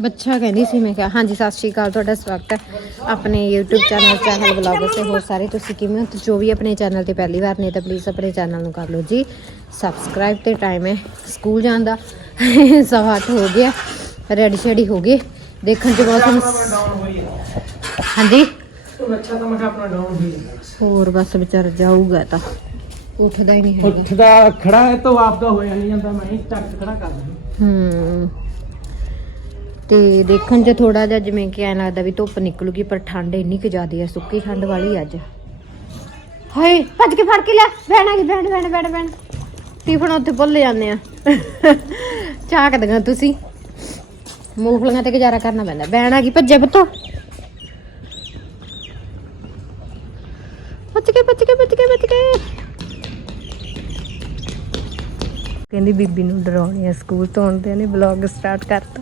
ਬੱਚਾ ਕਹਿੰਦੀ ਸੀ ਮੈਂ ਕਿਹਾ ਹਾਂਜੀ ਸਤਿ ਸ਼੍ਰੀ ਅਕਾਲ ਤੁਹਾਡਾ ਸਵਾਗਤ ਹੈ। ਆਪਣੇ YouTube ਚੈਨਲ ਚਾਹਲ ਬਲੌਗਰ ਤੇ ਹੋਰ ਸਾਰੇ ਤੁਸੀਂ ਕਿਵੇਂ ਹੋ? ਤੇ ਜੋ ਵੀ ਆਪਣੇ ਚੈਨਲ ਤੇ ਪਹਿਲੀ ਵਾਰ ਨੇ ਤਾਂ ਪਲੀਜ਼ ਆਪਣੇ ਚੈਨਲ ਨੂੰ ਕਰ ਲਓ ਜੀ। ਸਬਸਕ੍ਰਾਈਬ ਤੇ ਟਾਈਮ ਹੈ ਸਕੂਲ ਜਾਣ ਦਾ। ਸਵਾ ਹੋ ਗਿਆ ਰੈਡੀ ਸ਼ੈਡੀ ਹੋ ਗਏ। ਦੇਖਣ ਚ ਬਹੁਤ ਹਾਂਜੀ? ਬੱਚਾ ਤਾਂ ਮੈਂ ਆਪਣਾ ਡਾਊਨ ਹੋਈ ਹੋਰ ਬਸ ਵਿਚਾਰ ਜਾਊਗਾ ਤਾਂ। ਉੱਠਦਾ ਹੀ ਨਹੀਂ ਹੈਗਾ। ਉੱਠਦਾ ਖੜਾ ਹੈ ਤਾਂ ਆਪਦਾ ਹੋਇਆ ਨਹੀਂ ਜਾਂਦਾ ਮੈਂ ਚੱਕ ਖੜਾ ਕਰ ਦਿੰਦਾ। ਹੂੰ। ਤੇ ਦੇਖਣ 'ਚ ਥੋੜਾ ਜਿਹਾ ਜਿਵੇਂ ਕਿ ਐਂ ਲੱਗਦਾ ਵੀ ਧੁੱਪ ਨਿਕਲੂਗੀ, ਪਰ ਠੰਡ ਇੰਨੀ ਕੁ ਜ਼ਿਆਦੀ ਹੈ ਸੁੱਕੀ ਠੰਡ ਵਾਲੀ ਅੱਜ। ਹਾਏ, ਭੱਜ ਕੇ ਫੜ ਕੇ ਲਿਆ ਬਹਿਣ ਆ ਬਹਿਣ ਬਹਿਣ ਬਹਿਣ ਬਹਿਣ। ਟਿਫਨ ਉੱਥੇ ਭੁੱਲ ਜਾਂਦੇ ਆ। ਝਾਕ ਤੁਸੀਂ? ਮੂੰਗਫਲੀਆਂ ਤੇ ਗੁਜ਼ਾਰਾ ਕਰਨਾ ਪੈਂਦਾ। ਬਹਿਣ ਆ ਭੱਜੇ ਪੁੱਤੋ। ਭੱਜ ਕੇ ਭੱਜ ਕੇ ਭੱਜ ਕੇ ਭੱਜ ਕੇ। ਕਹਿੰਦੀ ਬੀਬੀ ਨੂੰ ਡਰਾਉਣੀ ਆ, ਸਕੂਲ ਤੋਂ ਆਉਂਦੇ ਨੇ ਵਲੌਗ ਸਟਾਰਟ ਕਰਤਾ।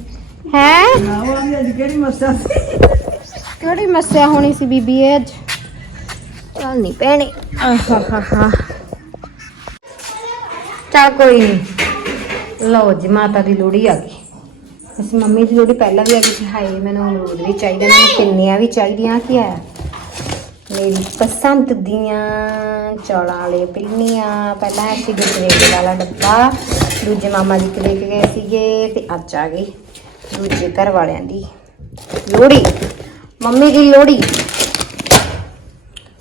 ਹੈ? ਕਿਹੜੀ ਮਸਾ ਕਿਹੜੀ ਮੱਸਿਆ ਹੋਣੀ ਸੀ ਬੀਬੀ ਇਹ ਅੱਜ? ਚੱਲ ਨਹੀਂ ਪੈਣੀ। ਆਹਾਹਾ ਚੱਲ ਕੋਈ ਨਹੀਂ ਲਓ ਜੀ ਮਾਤਾ ਦੀ ਲੋੜੀ ਆ ਗਈ। ਅਸੀਂ ਮੰਮੀ ਦੀ ਲੋੜੀ ਪਹਿਲਾਂ ਵੀ ਆ ਗਈ ਸੀ। ਹਾਏ ਮੈਨੂੰ ਅਮਰੂਦ ਵੀ ਚਾਹੀਦੇ ਮੈਨੂੰ ਕਿੰਨੀਆਂ ਵੀ ਚਾਹੀਦੀਆਂ ਕੀ ਆਇਆ ਮੇਰੀ ਪਸੰਦ ਦੀਆਂ ਚੌਲਾਂ ਵਾਲੇ ਪਿੰਨੀਆਂ ਪਹਿਲਾਂ ਅਸੀਂ ਗੁਜਰੇਲੇ ਵਾਲਾ ਡੱਬਾ ਦੂਜੇ ਮਾਮਾ ਜੀ ਕੇ ਗਏ ਸੀਗੇ ਤੇ ਅੱਜ ਆ ਗਈ ਦੂਜੇ ਘਰ ਵਾਲਿਆਂ ਦੀ ਲੋੜੀ ਮੰਮੀ ਦੀ ਲੋੜੀ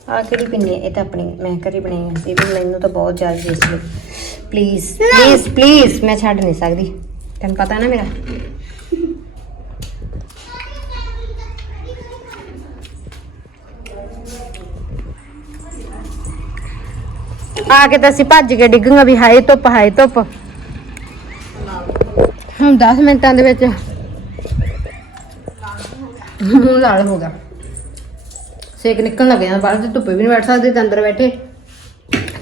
ਆ ਕਿਹੜੀ ਪਿੰਨੀ ਹੈ ਇਹ ਤਾਂ ਆਪਣੀ, ਮੈਂ ਘਰੇ ਬਣਾਈ ਸੀ ਵੀ ਮੈਨੂੰ ਤਾਂ ਬਹੁਤ ਜ਼ਿਆਦਾ ਟੇਸਟੀ ਪਲੀਜ਼ ਪਲੀਜ਼ ਪਲੀਜ਼ ਮੈਂ ਛੱਡ ਨਹੀਂ ਸਕਦੀ। ਤੈਨੂੰ ਪਤਾ ਨਾ ਮੇਰਾ? ਆ ਕੇ ਤਾਂ ਅਸੀਂ ਭੱਜ ਕੇ ਡਿੱਗਾਂਗਾ ਵੀ ਹਾਏ ਧੁੱਪ ਹਾਏ ਧੁੱਪ। ਹੁਣ 10 ਮਿੰਟਾਂ ਦੇ ਵਿੱਚ ਮੂੰਹ ਲਾਲ ਹੋ ਗਿਆ। ਸੇਕ ਨਿਕਲਣ ਲੱਗ ਜਾਂਦਾ, ਬਾਹਰ ਤੇ ਧੁੱਪੇ ਵੀ ਨਹੀਂ ਬੈਠ ਸਕਦੇ, ਤੇ ਅੰਦਰ ਬੈਠੇ।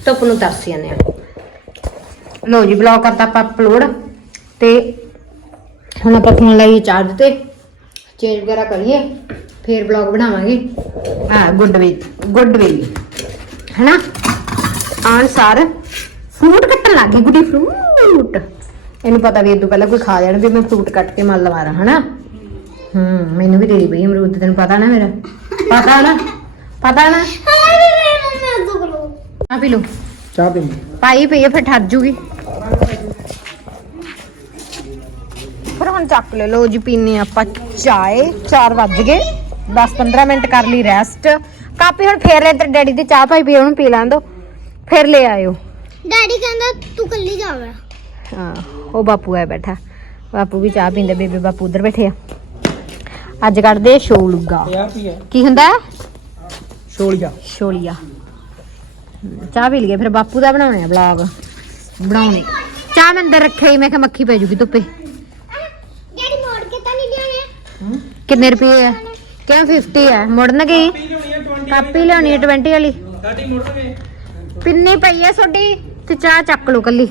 ਧੁੱਪ ਨੂੰ ਤਰਸ ਜਾਂਦੇ ਆ। ਲੋ ਜੀ ਬਲੌਗ ਕਰਤਾ ਆਪਾਂ ਅਪਲੋਡ ਤੇ ਹੁਣ ਆਪਾਂ ਫੋਨ ਲਾਈਏ ਚਾਰਜ ਤੇ। ਚੇਂਜ ਵਗੈਰਾ ਕਰੀਏ, ਫੇਰ ਬਲੌਗ ਬਣਾਵਾਂਗੇ। ਹਾਂ ਗੁੱਡ ਵੇ ਗੁੱਡ ਵੇ ਹੈਨਾ? ਆਣ ਸਾਰ ਫਰੂਟ ਕੱਟਣ ਲੱਗ ਗਈ ਗੁੱਡੀ ਫਰੂਟ ਇਹਨੂੰ ਪਤਾ ਵੀ ਇਦੋਂ ਪਹਿਲਾਂ ਕੋਈ ਖਾ ਜਾਣਾ ਵੀ ਮੈਂ ਫਰੂਟ ਕੱਟ ਕੇ ਮੱਲ ਲਵਾਰਾਂ ਹਨਾ? ਹੂੰ ਮੈਨੂੰ ਵੀ ਦੇ ਦੀ ਬਈ ਅਮਰੂਦ ਤੈਨੂੰ ਪਤਾ ਨਾ ਮੇਰਾ। ਪਤਾ ਨਾ ਪਤਾ ਨਾ। ਆ ਪੀ ਲਓ। ਚਾਹ ਪੀ ਪਾਈ ਪਈ ਆ, ਫਿਰ ਠਰ ਜੂਗੀ। ਫਿਰ ਹੁਣ ਚੱਕ ਲੈ ਲਓ ਜੀ ਪੀਨੇ ਆਪਾਂ ਚਾਏ 4 ਵੱਜ ਗਏ। 10-15 ਮਿੰਟ ਕਰ ਲਈ ਰੈਸਟ ਕਾਪੀ ਹੁਣ ਫੇਰ ਲੈ ਤੇ ਡੈਡੀ ਦੀ ਚਾਹ ਪਾਈ ਪਈ ਆ, ਉਹਨੂੰ ਪੀ ਲੈਣ ਦੋ। ਫਿਰ ਲੈ ਆਇਓ। ਡੈਡੀ ਕਹਿੰਦਾ ਤੂੰ ਕੱਲੀ ਜਾਵੇਂ। ਹਾਂ ਉਹ ਬਾਪੂ ਆ ਬੈਠਾ। ਬਾਪੂ ਵੀ ਚਾਹ ਪੀਂਦੇ ਬੇਬੇ ਬਾਪੂ ਉਧਰ ਬੈਠੇ ਆ। ਅੱਜ ਕੱਢਦੇ ਆ ਸ਼ੋਲੂਗਾ ਇਹ ਆ ਕੀ ਹੈ? ਕੀ ਹੁੰਦਾ? ਹੈ? ਛੋਲੀਆ। ਹਮ, ਚਾਹ ਪੀ ਲਈਏ ਫਿਰ ਬਾਪੂ ਦਾ ਬਣਾਉਣੇ ਆ ਵਲੌਗ ਬਣਾਉਣੇ। ਚਾਹ ਮੈਂ ਅੰਦਰ ਰੱਖਿਆ ਹੀ ਮੈਂ ਕਿਹਾ ਮੱਖੀ ਪੈ ਜੂਗੀ ਧੁੱਪੇ। ਡੈਡੀ ਮੋੜ ਕੇ ਤਾਂ ਨਹੀਂ ਜਾਣੇ ਕਿੰਨੇ ਰੁਪਏ ਆ? ਕਿਉਂ 50 ਆ? ਮੁੜਨਗੇ? ਹੀ? ਕਾਪੀ ਲਿਆਉਣੀ ਹੈ 20 ਵਾਲੀ। ਸਾਡੀ ਮੁੜਨਗੇ। ਪਿੰਨੀ ਪਈ ਆ ਤੁਹਾਡੀ ਤੇ ਚਾਹ ਚੱਕ ਲਓ ਕੱਲੀ।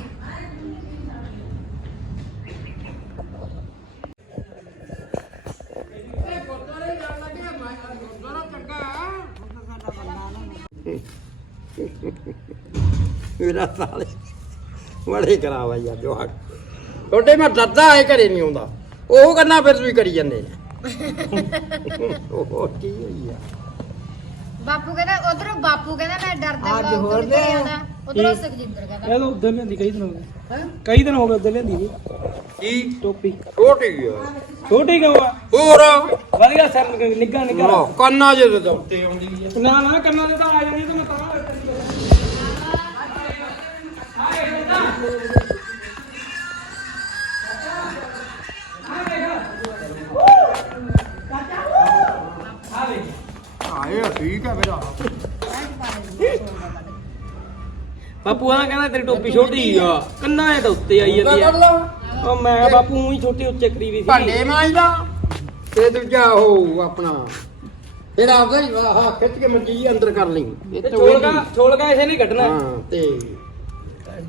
ਮੇਰਾ ਸਾਲੇ ਬੜੇ ਕਰਾਵਾ ਯਾਰ ਜਵਾਕ। ਛੋਟੇ ਮੈਂ ਦੱਦਾ ਆਏ ਘਰੇ ਨਹੀਂ ਆਉਂਦਾ। ਉਹ ਕਰਨਾ ਫਿਰ ਵੀ ਕਰੀ ਜਾਂਦੇ ਨੇ। ਉਹ ਕੀ ਹੋਈ ਆ? ਬਾਪੂ ਕਹਿੰਦਾ ਉਧਰੋਂ ਬਾਪੂ ਕਹਿੰਦਾ ਮੈਂ ਡਰਦਾ ਅੱਜ ਹੋਰ ਦੇ ਉਧਰੋਂ ਸੁਖਜਿੰਦਰ ਕਹਿੰਦਾ। ਇਹ ਤਾਂ ਉਧਰ ਲੈਂਦੀ ਕਈ ਦਿਨ ਹੋ ਗਏ। ਕਈ ਦਿਨ ਹੋ ਗਏ ਉਧਰ ਲੈਂਦੀ ਵੀ। ਕੀ? ਟੋਪੀ। ਛੋਟੀ ਆ? ਛੋਟੀ ਕਿਉਂ ਆ? ਹੋਰ ਵਧੀਆ ਸਰ ਨਿੱਗਾ ਨਿੱਗਾ ਲੋ ਕੰਨਾ ਜੇ ਦੇ। ਉੱਤੇ ਆਉਂਦੀ ਹੈ ਨਾ ਨਾ ਕੰਨਾਂ ਦੇ ਤਾਂ ਆ ਜਾਣੀ ਤਾਂ ਮੈਂ ਤਾਂ ਆਏ ਠੀਕ ਆ ਮੇਰਾ ਬਾਪੂ ਆ ਕਹਿੰਦਾ ਤੇਰੀ ਟੋਪੀ ਛੋਟੀ ਆ। ਕੰਨਾਂ ਇਹ ਤਾਂ ਉੱਤੇ ਆਈ ਜਾਂਦੀ ਆ। ਉਹ ਮੈਂ ਬਾਪੂ ਹੀ ਛੋਟੀ ਉੱਚੇ ਕਰੀਦੀ ਸੀ। ਭਾਂਡੇ ਮਾਂਜਦਾ। ਤੇ ਦੂਜਾ ਉਹ ਆਪਣਾ ਫਿਰ ਆਪਦਾ ਹੀ ਆਹ ਖਿੱਚ ਕੇ ਮੰਜੀ ਅੰਦਰ ਕਰ ਲਈ। ਤੇ ਛੋਲਗਾ ਛੋਲਗਾ ਇਸੇ ਨਹੀਂ ਕੱਢਣਾ। ਹਾਂ ਤੇ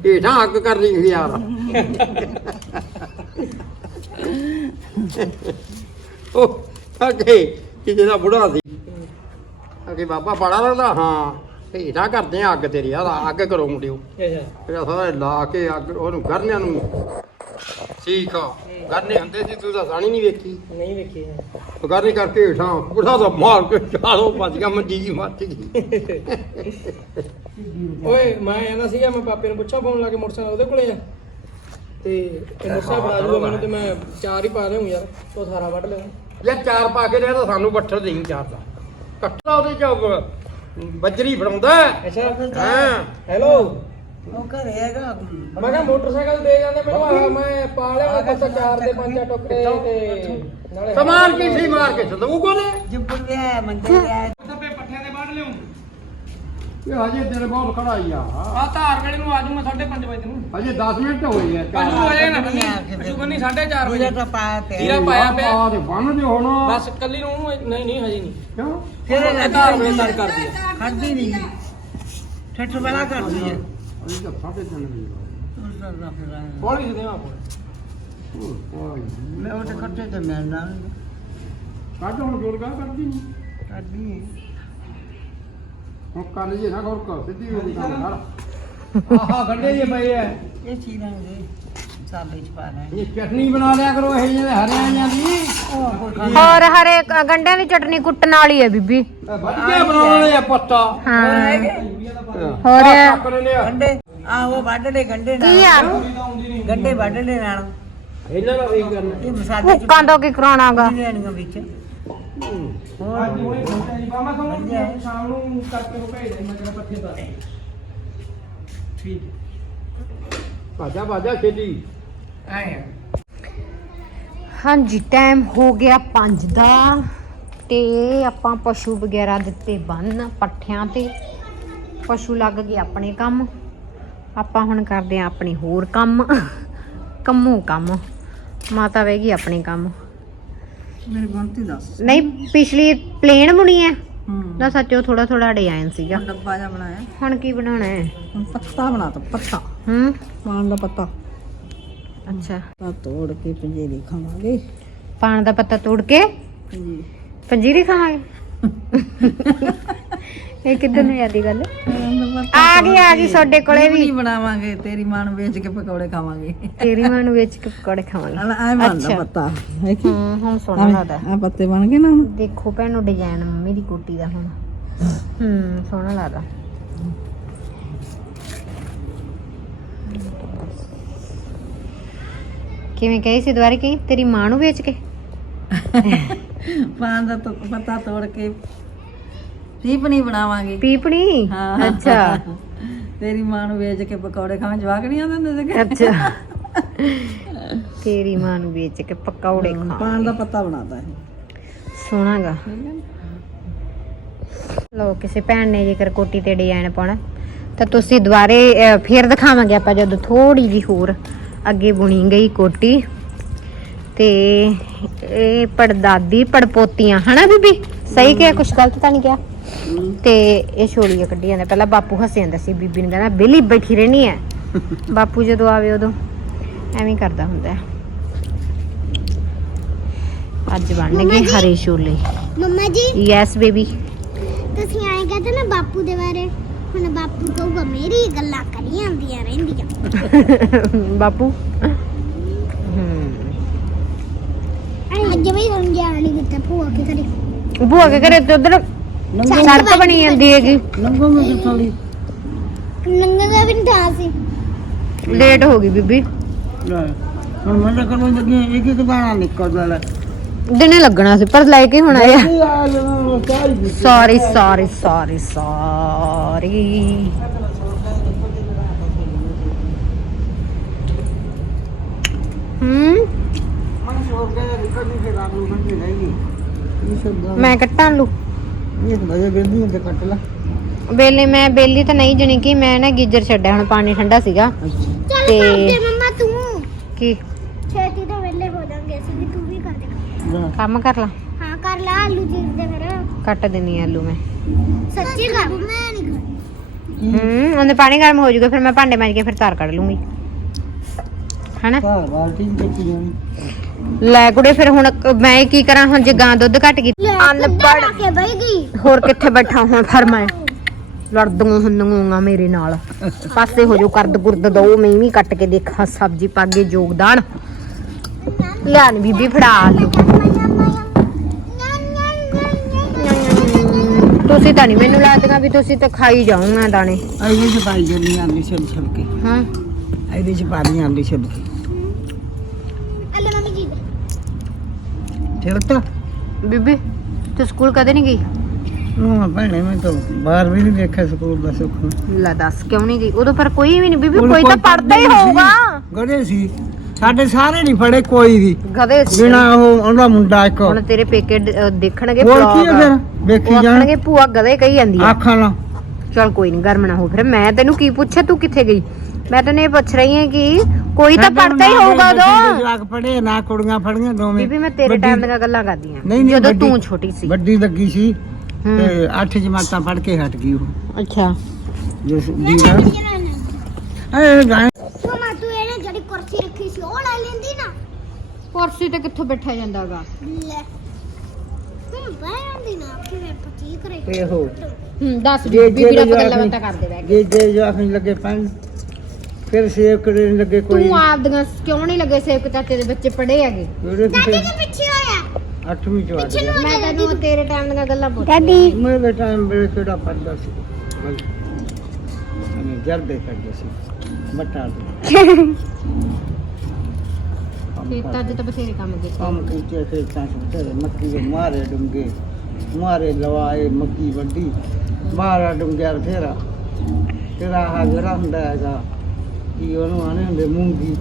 ਢੇਠਾਂ ਅੱਗ ਕਰ ਲਈ ਯਾਰ। ਉਹ ਅੱਗੇ ਕਿਤੇ ਦਾ ਬੁੜਾ ਸੀ। ਅੱਗੇ ਬਾਬਾ ਬੜਾ ਰਹਿੰਦਾ ਹਾਂ। ਢੇਠਾਂ ਕਰਦੇ ਆ ਅੱਗ ਤੇਰੀ ਆ ਅੱਗ ਕਰੋ ਮੁੰਡਿਓ। ਅੱਛਾ ਫਿਰ ਸਾਰੇ ਲਾ ਕੇ ਅੱਗ ਉਹਨੂੰ ਗਰਨਿਆਂ ਨੂੰ। ਠੀਕ ਆ ਗਰਨੇ ਹੁੰਦੇ ਸੀ ਤੂੰ ਤਾਂ ਸਾਣੀ ਨਹੀਂ ਵੇਖੀ। ਨਹੀਂ ਵੇਖੀ ਹੈ। ਗਰਨੀ ਕਰਕੇ ਹੇਠਾਂ ਬੁੜਾ ਦਾ ਮਾਰ ਕੇ ਚਾਲੋ ਭੱਜ ਗਿਆ ਮੰਜੀ ਜੀ ਮੱਚ ਗਈ। ਓਏ ਮੈਂ ਆਂਦਾ ਸੀਗਾ ਮੈਂ ਪਾਪੇ ਨੂੰ ਪੁੱਛਾਂ ਫੋਨ ਲਾ ਕੇ ਮੋਟਰਸਾਈਕਲ ਉਹਦੇ ਕੋਲੇ ਆ। ਤੇ ਇਹ ਮੋਟਰਸਾਈਕਲ ਬਣਾ ਦੂਗਾ ਮੈਨੂੰ ਤੇ ਮੈਂ ਚਾਰ ਹੀ ਪਾ ਲਿਆਉਂ ਯਾਰ ਉਹ ਸਾਰਾ ਵੱਢ ਲਿਆ ਯਾਰ ਚਾਰ ਪਾ ਕੇ ਰਿਹਾ ਤਾਂ ਸਾਨੂੰ ਬੱਠਲ ਦੇਈ ਚਾਰ ਦਾ ਕੱਟਾ ਉਹਦੇ ਚ ਬੱਜਰੀ ਫੜਾਉਂਦਾ ਅੱਛਾ। ਹਾਂ। ਹੈਲੋ। ਉਹ ਘਰੇ ਹੈਗਾ। ਮੈਂ ਕਿਹਾ ਮੋਟਰਸਾਈਕਲ ਦੇ ਜਾਂਦੇ ਮੈਨੂੰ ਆਹ ਮੈਂ ਪਾ ਲਿਆ ਮੈਂ ਤਾਂ ਚਾਰ ਦੇ ਪੰਜ ਟੋਕਰੇ ਤੇ ਨਾਲੇ ਸਮਾਨ ਕੀ ਸੀ ਮਾਰ ਕੇ ਸੰਦੂਕ ਉਹਨੇ ਜੁੱਪਰ ਗਿਆ ਮੰਦਰ ਗਿਆ ਸਭੇ ਪੱਠਿਆਂ ਦੇ ਵੱਢ ਲਿਆਉਂ ਇਹ ਹਜੇ ਦਿਨ ਬਹੁਤ ਖੜਾ ਹੀ ਆ। ਆ ਧਾਰ ਵੇਲੇ ਨੂੰ ਆ ਜਾਊਂ ਮੈਂ 5:30 ਵਜੇ ਨੂੰ ਹਜੇ 10 ਮਿੰਟ ਹੋਏ ਆ ਪਸ਼ੂ ਵਜੇ ਨਾ ਬੰਨੀ ਪਸ਼ੂ ਬੰਨੀ 4:30 ਵਜੇ। ਤਾਂ ਪਾਇਆ ਪਿਆ। ਹੀਰਾ ਪਾਇਆ ਪਿਆ। ਆ ਤੇ ਬੰਨ ਦਿਓ ਹੁਣ। ਬਸ ਕੱਲੀ ਨੂੰ ਉਹਨੂੰ ਨਹੀਂ ਨਹੀਂ ਹਜੇ ਨਹੀਂ। ਕਿਉਂ? ਫਿਰ ਇਹ ਧਾਰ ਵੇਲੇ ਤਰ ਕਰਦੀ ਆ ਖਾਦੀ ਨਹੀਂ। ਠੱਠ ਬਲਾ ਕਰਦੀ ਹੈ ਅਸੀਂ ਤਾਂ ਸਾਡੇ ਜਨ ਵੀ ਬੋਲੀ ਸੀ ਦੇਵਾ ਕੋਲ। ਓਏ ਮੈਂ ਉਹ ਤੇ ਖੱਟੇ ਤੇ ਮੈਂ ਨਾਲ। ਕੱਢ ਹੁਣ ਜੋਰ ਗਾ ਕਰਦੀ ਨਹੀਂ ਕਰਦੀ ਹੁਣ ਕੱਲ ਜੇ ਨਾ ਗੌਰ ਕਰ ਸਿੱਧੀ ਹੋ ਗਈ ਕੰਮ ਕਰ ਆਹਾ ਗੰਡੇ ਜੇ ਪਏ ਐ ਇਹ ਚੀਜ਼ਾਂ ਦੇ ਸਾਲੇ ਚ ਪਾ ਲੈ। ਇਹ ਚਟਨੀ ਬਣਾ ਲਿਆ ਕਰੋ ਇਹ ਜਿਹੇ ਹਰਿਆਂ ਜਾਂਦੀ ਹੋਰ ਹਰੇ ਕ- ਗੰਢਿਆਂ ਦੀ ਚਟਨੀ ਕੁੱਟਣ ਵਾਲੀ ਹੈ ਬੀਬੀ। ਵਧੀਆ ਬਣਾਉਣੇ ਆ ਪੱਤਾ। ਹਾਂ। ਹੋਰ ਹੋਰ ਗੰਡੇ ਆ। ਉਹ ਵੱਢ ਲੈ ਗੰਡੇ ਕੀ ਆ? ਗੰਡੇ ਵੱਢ ਲੈ ਨਾਲ। ਇਹਨਾਂ ਦਾ ਵੀ ਕਰਨਾ। ਇਹ ਮਸਾਲੇ ਚ ਹੁੱਕਾਂ ਤੋਂ ਕੀ ਕਰਾਉਣਾਗਾ? ਲੈਣੀਆਂ ਵਿੱਚ। ਅੱਜ ਉਹਨੇ ਸੋਚਿਆ ਜੀ ਬਾਮਾ ਤੁਹਾਨੂੰ ਸ਼ਾਮ ਨੂੰ ਕਰਕੇ ਉਹ ਭੇਜ ਦੇ ਮੈਂ ਤੇਰਾ ਪੱਠੇ ਦਾ ਠੀਕ ਭਾਜਾ ਭਾਜਾ ਛੇਤੀ ਆਏ ਹਾਂਜੀ ਟਾਈਮ ਹੋ ਗਿਆ 5 ਦਾ ਤੇ ਆਪਾਂ ਪਸ਼ੂ ਵਗੈਰਾ ਦਿੱਤੇ ਬੰਨ ਪੱਠਿਆਂ ਤੇ। ਪਸ਼ੂ ਲੱਗ ਗਏ ਆਪਣੇ ਕੰਮ। ਆਪਾਂ ਹੁਣ ਕਰਦੇ ਆ ਆਪਣੇ ਹੋਰ ਕੰਮ। ਕੰਮੋ ਕੰਮ। ਮਾਤਾ ਵਹਿ ਗਈ ਆਪਣੇ ਕੰਮ। ਮੇਰੀ ਗਲਤੀ ਦੱਸ। ਨਹੀਂ ਪਿਛਲੀ ਪਲੇਨ ਬੁਣੀ ਹੈ ਹੂੰ। ਨਾ ਸੱਚੋ ਥੋੜਾ ਥੋੜਾ ਡਿਜ਼ਾਈਨ ਸੀਗਾ। ਡੱਬਾ ਜਿਹਾ ਬਣਾਇਆ। ਹੁਣ ਕੀ ਬਣਾਉਣਾ ਹੈ ਹੁਣ ਪੱਤਾ ਬਣਾਤਾ ਪੱਤਾ। ਹੂੰ। ਪਾਣ ਦਾ ਪੱਤਾ। ਅੱਛਾ। ਤਾਂ ਤੋੜ ਕੇ ਪੰਜੇਰੀ ਖਾਵਾਂਗੇ। ਪਾਣ ਦਾ ਪੱਤਾ ਤੋੜ ਕੇ ਜੀ ਪੰਜੀਰੀ ਖਾਵਾਂਗੇ। ਇਹ ਕਿੱਦਾਂ ਨੂੰ ਯਾਦੀ ਗੱਲ? ਆ ਗਈ ਆ ਗਈ ਤੁਹਾਡੇ ਕੋਲੇ ਵੀ। ਬਣਾਵਾਂਗੇ? ਤੇਰੀ ਮਾਂ ਨੂੰ ਵੇਚ ਕੇ ਪਕੌੜੇ ਖਾਵਾਂਗੇ। ਤੇਰੀ ਮਾਂ ਨੂੰ ਵੇਚ ਕੇ ਪਕੌੜੇ ਖਾਵਾਂਗੇ। ਆ ਬਣਦਾ। ਪੱਤਾ। ਹੈ ਕਿ ਹੂੰ ਹੁਣ ਸੋਹਣਾ ਲੱਗਦਾ। ਆ ਪੱਤੇ ਬਣ ਗਏ ਨਾ ਹੁਣ। ਦੇਖੋ ਭੈਣੋ ਡਿਜ਼ਾਈਨ ਮੰਮੀ ਦੀ ਕੋਟੀ ਦਾ ਹੁਣ। ਹੂੰ ਸੋਹਣਾ ਲੱਗਦਾ। ਕਿਵੇਂ ਕਹੀ ਸੀ ਦੁਬਾਰੇ ਕਹੀ? ਤੇਰੀ ਮਾਂ ਨੂੰ ਵੇਚ ਕੇ? ਪਾਣ ਦਾ ਤੋਂ ਪੱਤਾ ਤੋੜ ਕੇ ਪੀਪਣੀ ਬਣਾਵਾਂਗੇ। ਪੀਪਣੀ ਹਾਂ। ਅੱਛਾ। ਤੇਰੀ ਮਾਂ ਨੂੰ ਵੇਚ ਕੇ ਪਕੌੜੇ ਖਾਵਾਂ ਜਵਾਕ ਨਹੀਂ ਆਉਂਦੇ ਹੁੰਦੇ ਸੀਗੇ। ਅੱਛਾ। ਤੇਰੀ ਮਾਂ ਨੂੰ ਵੇਚ ਕੇ ਪਕੌੜੇ ਖਾ ਪਾਣ ਦਾ ਪੱਤਾ ਬਣਾਤਾ ਹੈ ਸੋਹਣਾਗਾ ਲੋ ਕਿਸੇ ਭੈਣ ਨੇ ਜੇਕਰ ਕੋਟੀ ਤੇ ਡਿਜ਼ਾਈਨ ਪਾਉਣਾ ਤਾਂ ਤੁਸੀਂ ਦੁਬਾਰੇ ਅਹ, ਫੇਰ ਦਿਖਾਵਾਂਗੇ ਆਪਾਂ ਜਦੋਂ ਥੋੜੀ ਜੀ ਹੋਰ ਅੱਗੇ ਬੁਣੀ ਗਈ ਕੋਟੀ। ਤੇ ਇਹ ਪੜਦਾਦੀ ਪੜਪੋਤੀਆਂ ਹਨਾ ਬੀਬੀ? ਸਹੀ ਕਿਹਾ ਕੁਛ ਗਲਤ ਤਾਂ ਨਹੀਂ ਕਿਹਾ। ਤੇ ਇਹ ਛੋਲੀਆਂ ਕੱਢੀ ਜਾਂਦੇ ਪਹਿਲਾਂ ਬਾਪੂ ਹੱਸ ਜਾਂਦਾ ਸੀ ਬੀਬੀ ਨੂੰ ਕਹਿੰਦਾ ਬਿਲੀ ਬੈਠੀ ਰਹਿਣੀ ਹੈ ਬਾਪੂ ਜਦੋਂ ਆਵੇ ਉਦੋਂ ਐਵੇਂ ਕਰਦਾ ਹੁੰਦਾ। ਹੈ ਅੱਜ ਬਣਨਗੇ ਹਰੇ ਛੋਲੇ। ਮੰਮਾ ਜੀ। ਯੈਸ ਬੇਬੀ ਤੁਸੀਂ ਆਏ ਕਹਿੰਦੇ ਨਾ ਬਾਪੂ ਦੇ ਬਾਰੇ। ਹੁਣ ਬਾਪੂ ਕਹੂਗਾ ਮੇਰੀ ਗੱਲਾਂ ਕਰੀ ਜਾਂਦੀਆਂ ਰਹਿੰਦੀਆਂ। ਬਾਪੂ? ਹਮ ਅੱਜ ਵੀ ਨਹੀਂ ਕਿਤੇ ਬੂਆ ਕੇ ਘਰੇ ਤੇ ਉਧਰ ਸੜਕ ਬਣੀ ਜਾਂਦੀ ਹੈਗੀ। ਲੰਗੋਗੇ ਕਿੱਥੋਂ ਦੀ ਨੰਗਾ ਦਾ ਵੀ ਨਹੀਂ ਠਾ ਸੀ। ਲੇਟ ਹੋ ਗਈ ਬੀਬੀ। ਲੈ, ਹੁਣ ਮੈਂ ਤਾਂ ਕਰੂੰ ਲੱਗੀ ਇੱਕ ਇੱਕ ਦਾਣਾ ਨਿਕਲਦਾ ਲੈ ਦਿਨੇ ਲੱਗਣਾ ਸੀ ਪਰ ਲੈ ਕੇ ਹੁਣ ਆਇਆ। ਇਹ ਆ ਜਣਾ ਸਾਰੀ ਸੌਰੀ ਸੌਰੀ ਸੌਰੀ ਸੌਰੀ ਹਮ ਮਨ ਸ਼ੋਰ ਗਿਆ ਨਿਕਲ ਨਹੀਂ ਰਾਤ ਨੂੰ ਬੰਦੀ ਸ਼ਬਦ ਮੈਂ ਕੱਟਾਂ ਲੂ। ਇਹ ਬਜੇ ਬਿੰਦੀ ਤੇ ਕੱਟ ਲਾ। ਬੇਲੇ ਮੈਂ ਬੇਲੀ ਤਾਂ ਨਹੀਂ ਜਣੀ ਕਿ ਮੈਂ ਨਾ ਗੀਜ਼ਰ ਛੱਡਿਆ ਹੁਣ ਪਾਣੀ ਠੰਡਾ ਸੀਗਾ। ਤੇ- ਕਰਦੇ ਮੰਮਾ ਤੂੰ। ਕੀ? ਛੇਤੀ ਤੋਂ ਵਿਹਲੇ ਹੋ ਜਾਾਂਗੇ ਅਸੀਂ ਵੀ ਤੂੰ ਵੀ ਕਰ ਦੇ ਕੰਮ। ਕਰ ਲਾ। ਹਾਂ ਕਰ ਲਾ ਆਲੂ ਚੀਰਦੇ ਫਿਰ। ਕੱਟ ਦੇਣੀ ਆਲੂ ਮੈਂ। ਸੱਚੀ ਕਰ। ਮੈਂ ਨਹੀਂ ਹੂੰ ਉਹਦੇ ਪਾਣੀ ਗਰਮ ਹੋ ਜਾਊਗਾ ਫਿਰ ਮੈਂ ਭਾਂਡੇ ਮਾਂਜ ਕੇ ਫਿਰ ਤਾਰ ਕੱਢ ਲੂੰਗੀ। ਹਨਾ? ਘਰ ਬਾਲਟੀ ਚ ਦੇਖੀ ਜਾਣੀ। ਲੈ ਕੁੜੇ ਫਿਰ ਹੁਣ ਕ- ਮੈਂ ਕੀ ਕਰਾਂ? ਹੁਣ ਜੇ ਗਾਂ ਦੁੱਧ ਘਟ ਗਈ ਅਨਪੜ੍ਹ ਆ ਕੇ ਬਹਿ ਗਈ। ਹੋਰ ਕਿੱਥੇ ਬੈਠਾ ਹੁਣ? ਫਿਰ ਮੈਂ। ਲੜਦੀਆਂ ਹੁੰਦੀਆਂ ਮੇਰੇ ਨਾਲ। ਪਾਸੇ ਹੋ ਜੋ ਕਰਦ ਗੁਰਦ ਦੋ ਮੈਂ ਵੀ ਕੱਟ ਕੇ ਦੇਖਾਂ ਸਬਜ਼ੀ ਪਾਗੇ ਯੋਗਦਾਨ। ਲਿਆ ਨੀ ਬੀਬੀ ਫੜਾ ਆਲੂ। ਤੁਸੀਂ ਤਾਂ ਨਹੀਂ ਮੈਨੂੰ ਲੱਗਦਾ ਵੀ ਤੁਸੀਂ ਤਾਂ ਖਾਈ ਜਾਓਗੇ ਦਾਣੇ ਇਹਦੇ ਚ ਪਾਈ ਜੰਨੀ ਆਂਦੀ ਛਿਲ ਛਿਲ ਕੇ। ਹਾਂ। ਇਹਦੇ ਚ ਪਾ ਲਈ ਆਂਦੀ ਛਿਲ ਕੇ। ਛਿਲਤਾ ਬੀਬੀ ਤੂੰ ਸਕੂਲ ਕਦੇ ਨਹੀਂ ਗਈ? ਉਹ ਭੈਣੇ ਮੈਂ ਤਾਂ ਬਾਹਰ ਵੀ ਨਹੀਂ ਦੇਖਿਆ ਸਕੂਲ ਦਾ ਸੁੱਖ। ਲੈ ਦੱਸ ਕਿਉਂ ਨਹੀਂ ਗਈ? ਉਦੋਂ ਪਰ ਕੋਈ ਵੀ ਨਹੀਂ ਬੀਬੀ ਕੋਈ ਤਾਂ ਪੜਦਾ ਹੀ ਹੋਊਗਾ। ਗੜੇ ਸੀ। ਸਾਡੇ ਸਾਰੇ ਨਹੀਂ ਫੜੇ ਕੋਈ ਵੀ। ਗਦੇ ਸੀ। ਬਿਨਾ ਉਹ ਉਹਦਾ ਮੁੰਡਾ ਇੱਕ। ਹੁਣ ਤੇਰੇ ਪੇਕੇ ਡ- ਅਹ ਦੇਖਣਗੇ ਹੋਰ ਕੀ ਆ। ਫਿਰ? ਵੇਖੀ ਜਾਣ। ਭੂਆ ਗਦੇ ਕਹੀ ਜਾਂਦੀ ਆ। ਆਖਾਂ ਨਾ ਚਲ ਕੋਈ ਨਹੀਂ ਗਰਮ ਨਾ ਹੋ ਫਿਰ। ਮੈਂ ਤੈਨੂੰ ਕੀ ਪੁੱਛਿਆ ਤੂੰ ਕਿੱਥੇ ਗਈ? ਮੈਂ ਤੈਨੂੰ ਇਹ ਪੁੱਛ ਰਹੀ ਹਾਂ ਕਿ ਕੋਈ ਤਾਂ ਪੜਦਾ ਹੀ ਹੋਊਗਾ ਉਦੋਂ। ਜਵਾਕ ਪੜੇ ਨਾ ਕੁੜੀਆਂ ਫੜੀਆਂ ਦੋਵੇਂ। ਬੀਬੀ ਮੈਂ ਤੇਰੇ ਟਾਈਮ ਦੀਆਂ ਗੱਲਾਂ ਕਰਦੀ ਜਦੋਂ ਤੂੰ ਛੋਟੀ ਸੀ। ਵੱਡੀ ਲੱਗੀ ਸੀ। ਤੇ 8 ਜਮਾਤਾਂ ਪੜ ਕੇ ਹਟ ਗਈ ਉਹ। ਅੱਛਾ। ਜਿਸ ਦੀ ਨਾ ਇਹ ਗਾਂ ਸੁਮਾ ਤੂੰ ਇਹਨੇ ਜਿਹੜੀ ਕੁਰਸੀ ਰੱਖੀ ਸੀ ਉਹ ਲੈ ਲੈਂਦੀ ਨਾ। ਕੁਰਸੀ ਤੇ ਕਿੱਥੋਂ ਬੈਠਾ ਜਾਂਦਾਗਾ ਲੈ। ਤੂੰ ਬਹਿ ਜਾਂਦੀ ਨਾ ਕਿਵੇਂ ਪਤੀ ਕਰੇ? ਤੇ ਉਹ ਹੂੰ ਦੱਸ ਜੇ- ਬੀਬੀ ਗੱਲਾਂ ਜਵਾਕ ਬਾਤਾਂ ਕਰਦੇ ਕੇ। ਜੇ ਜੇ ਜੋ ਆਖਣ ਲੱਗੇ ਪੈਣ ਫਿਰ ਸੇਵ ਕਰਨ ਲੱਗੇ ਕੋਈ। ਤੂੰ ਆਪਦੀਆਂ ਕਿਉਂ ਨਹੀਂ ਲੱਗੇ ਸੇਵਕ ਚਾਚੇ ਦੇ ਬੱਚੇ ਪੜੇ ਹੈਗੇ। ਉਹਦੇ ਦਾਦੀ ਦੇ ਪਿੱਛੇ ਹੋਇਆ। 8ਵੀਂ ਚ ਆ ਗਿਆ। ਮੈਂ ਤੈਨੂੰ ਤੇਰੇ ਟਾਈਮ ਦੀਆਂ ਗੱਲਾਂ ਪੁੱਛ ਦਾਦੀ। ਮੇਰੇ ਟਾਈਮ ਵੇਲੇ ਕਿਹੜਾ ਪੜਦਾ ਸੀ? ਅਨੇ ਜਰਦੇ ਕਰਦੇ ਸੀ। ਮਟਾ ਖੇਤਾਂ 'ਚ ਤਾਂ ਬਥੇਰੇ ਕੰਮ ਕੀਤੇ। ਕੰਮ ਕੀਤੇ ਖੇਤਾਂ ਚ ਬਥੇਰੇ। ਮੱਕੀ ਦੇ ਮਾਰੇ ਡੁੰਗੇ ਮਾਰੇ ਲਵਾਏ ਮੱਕੀ ਵੱਡੀ ਮਾਰਾ ਡੁੰਗਿਆ ਫੇਰਾ ਤੇਰਾ ਜਿਹੜਾ ਹੁੰਦਾ ਹੈਗਾ ਕੀ ਉਹਨੂੰ ਆਨੇ ਹੁੰਦੇ ਮੂੰਗੀ।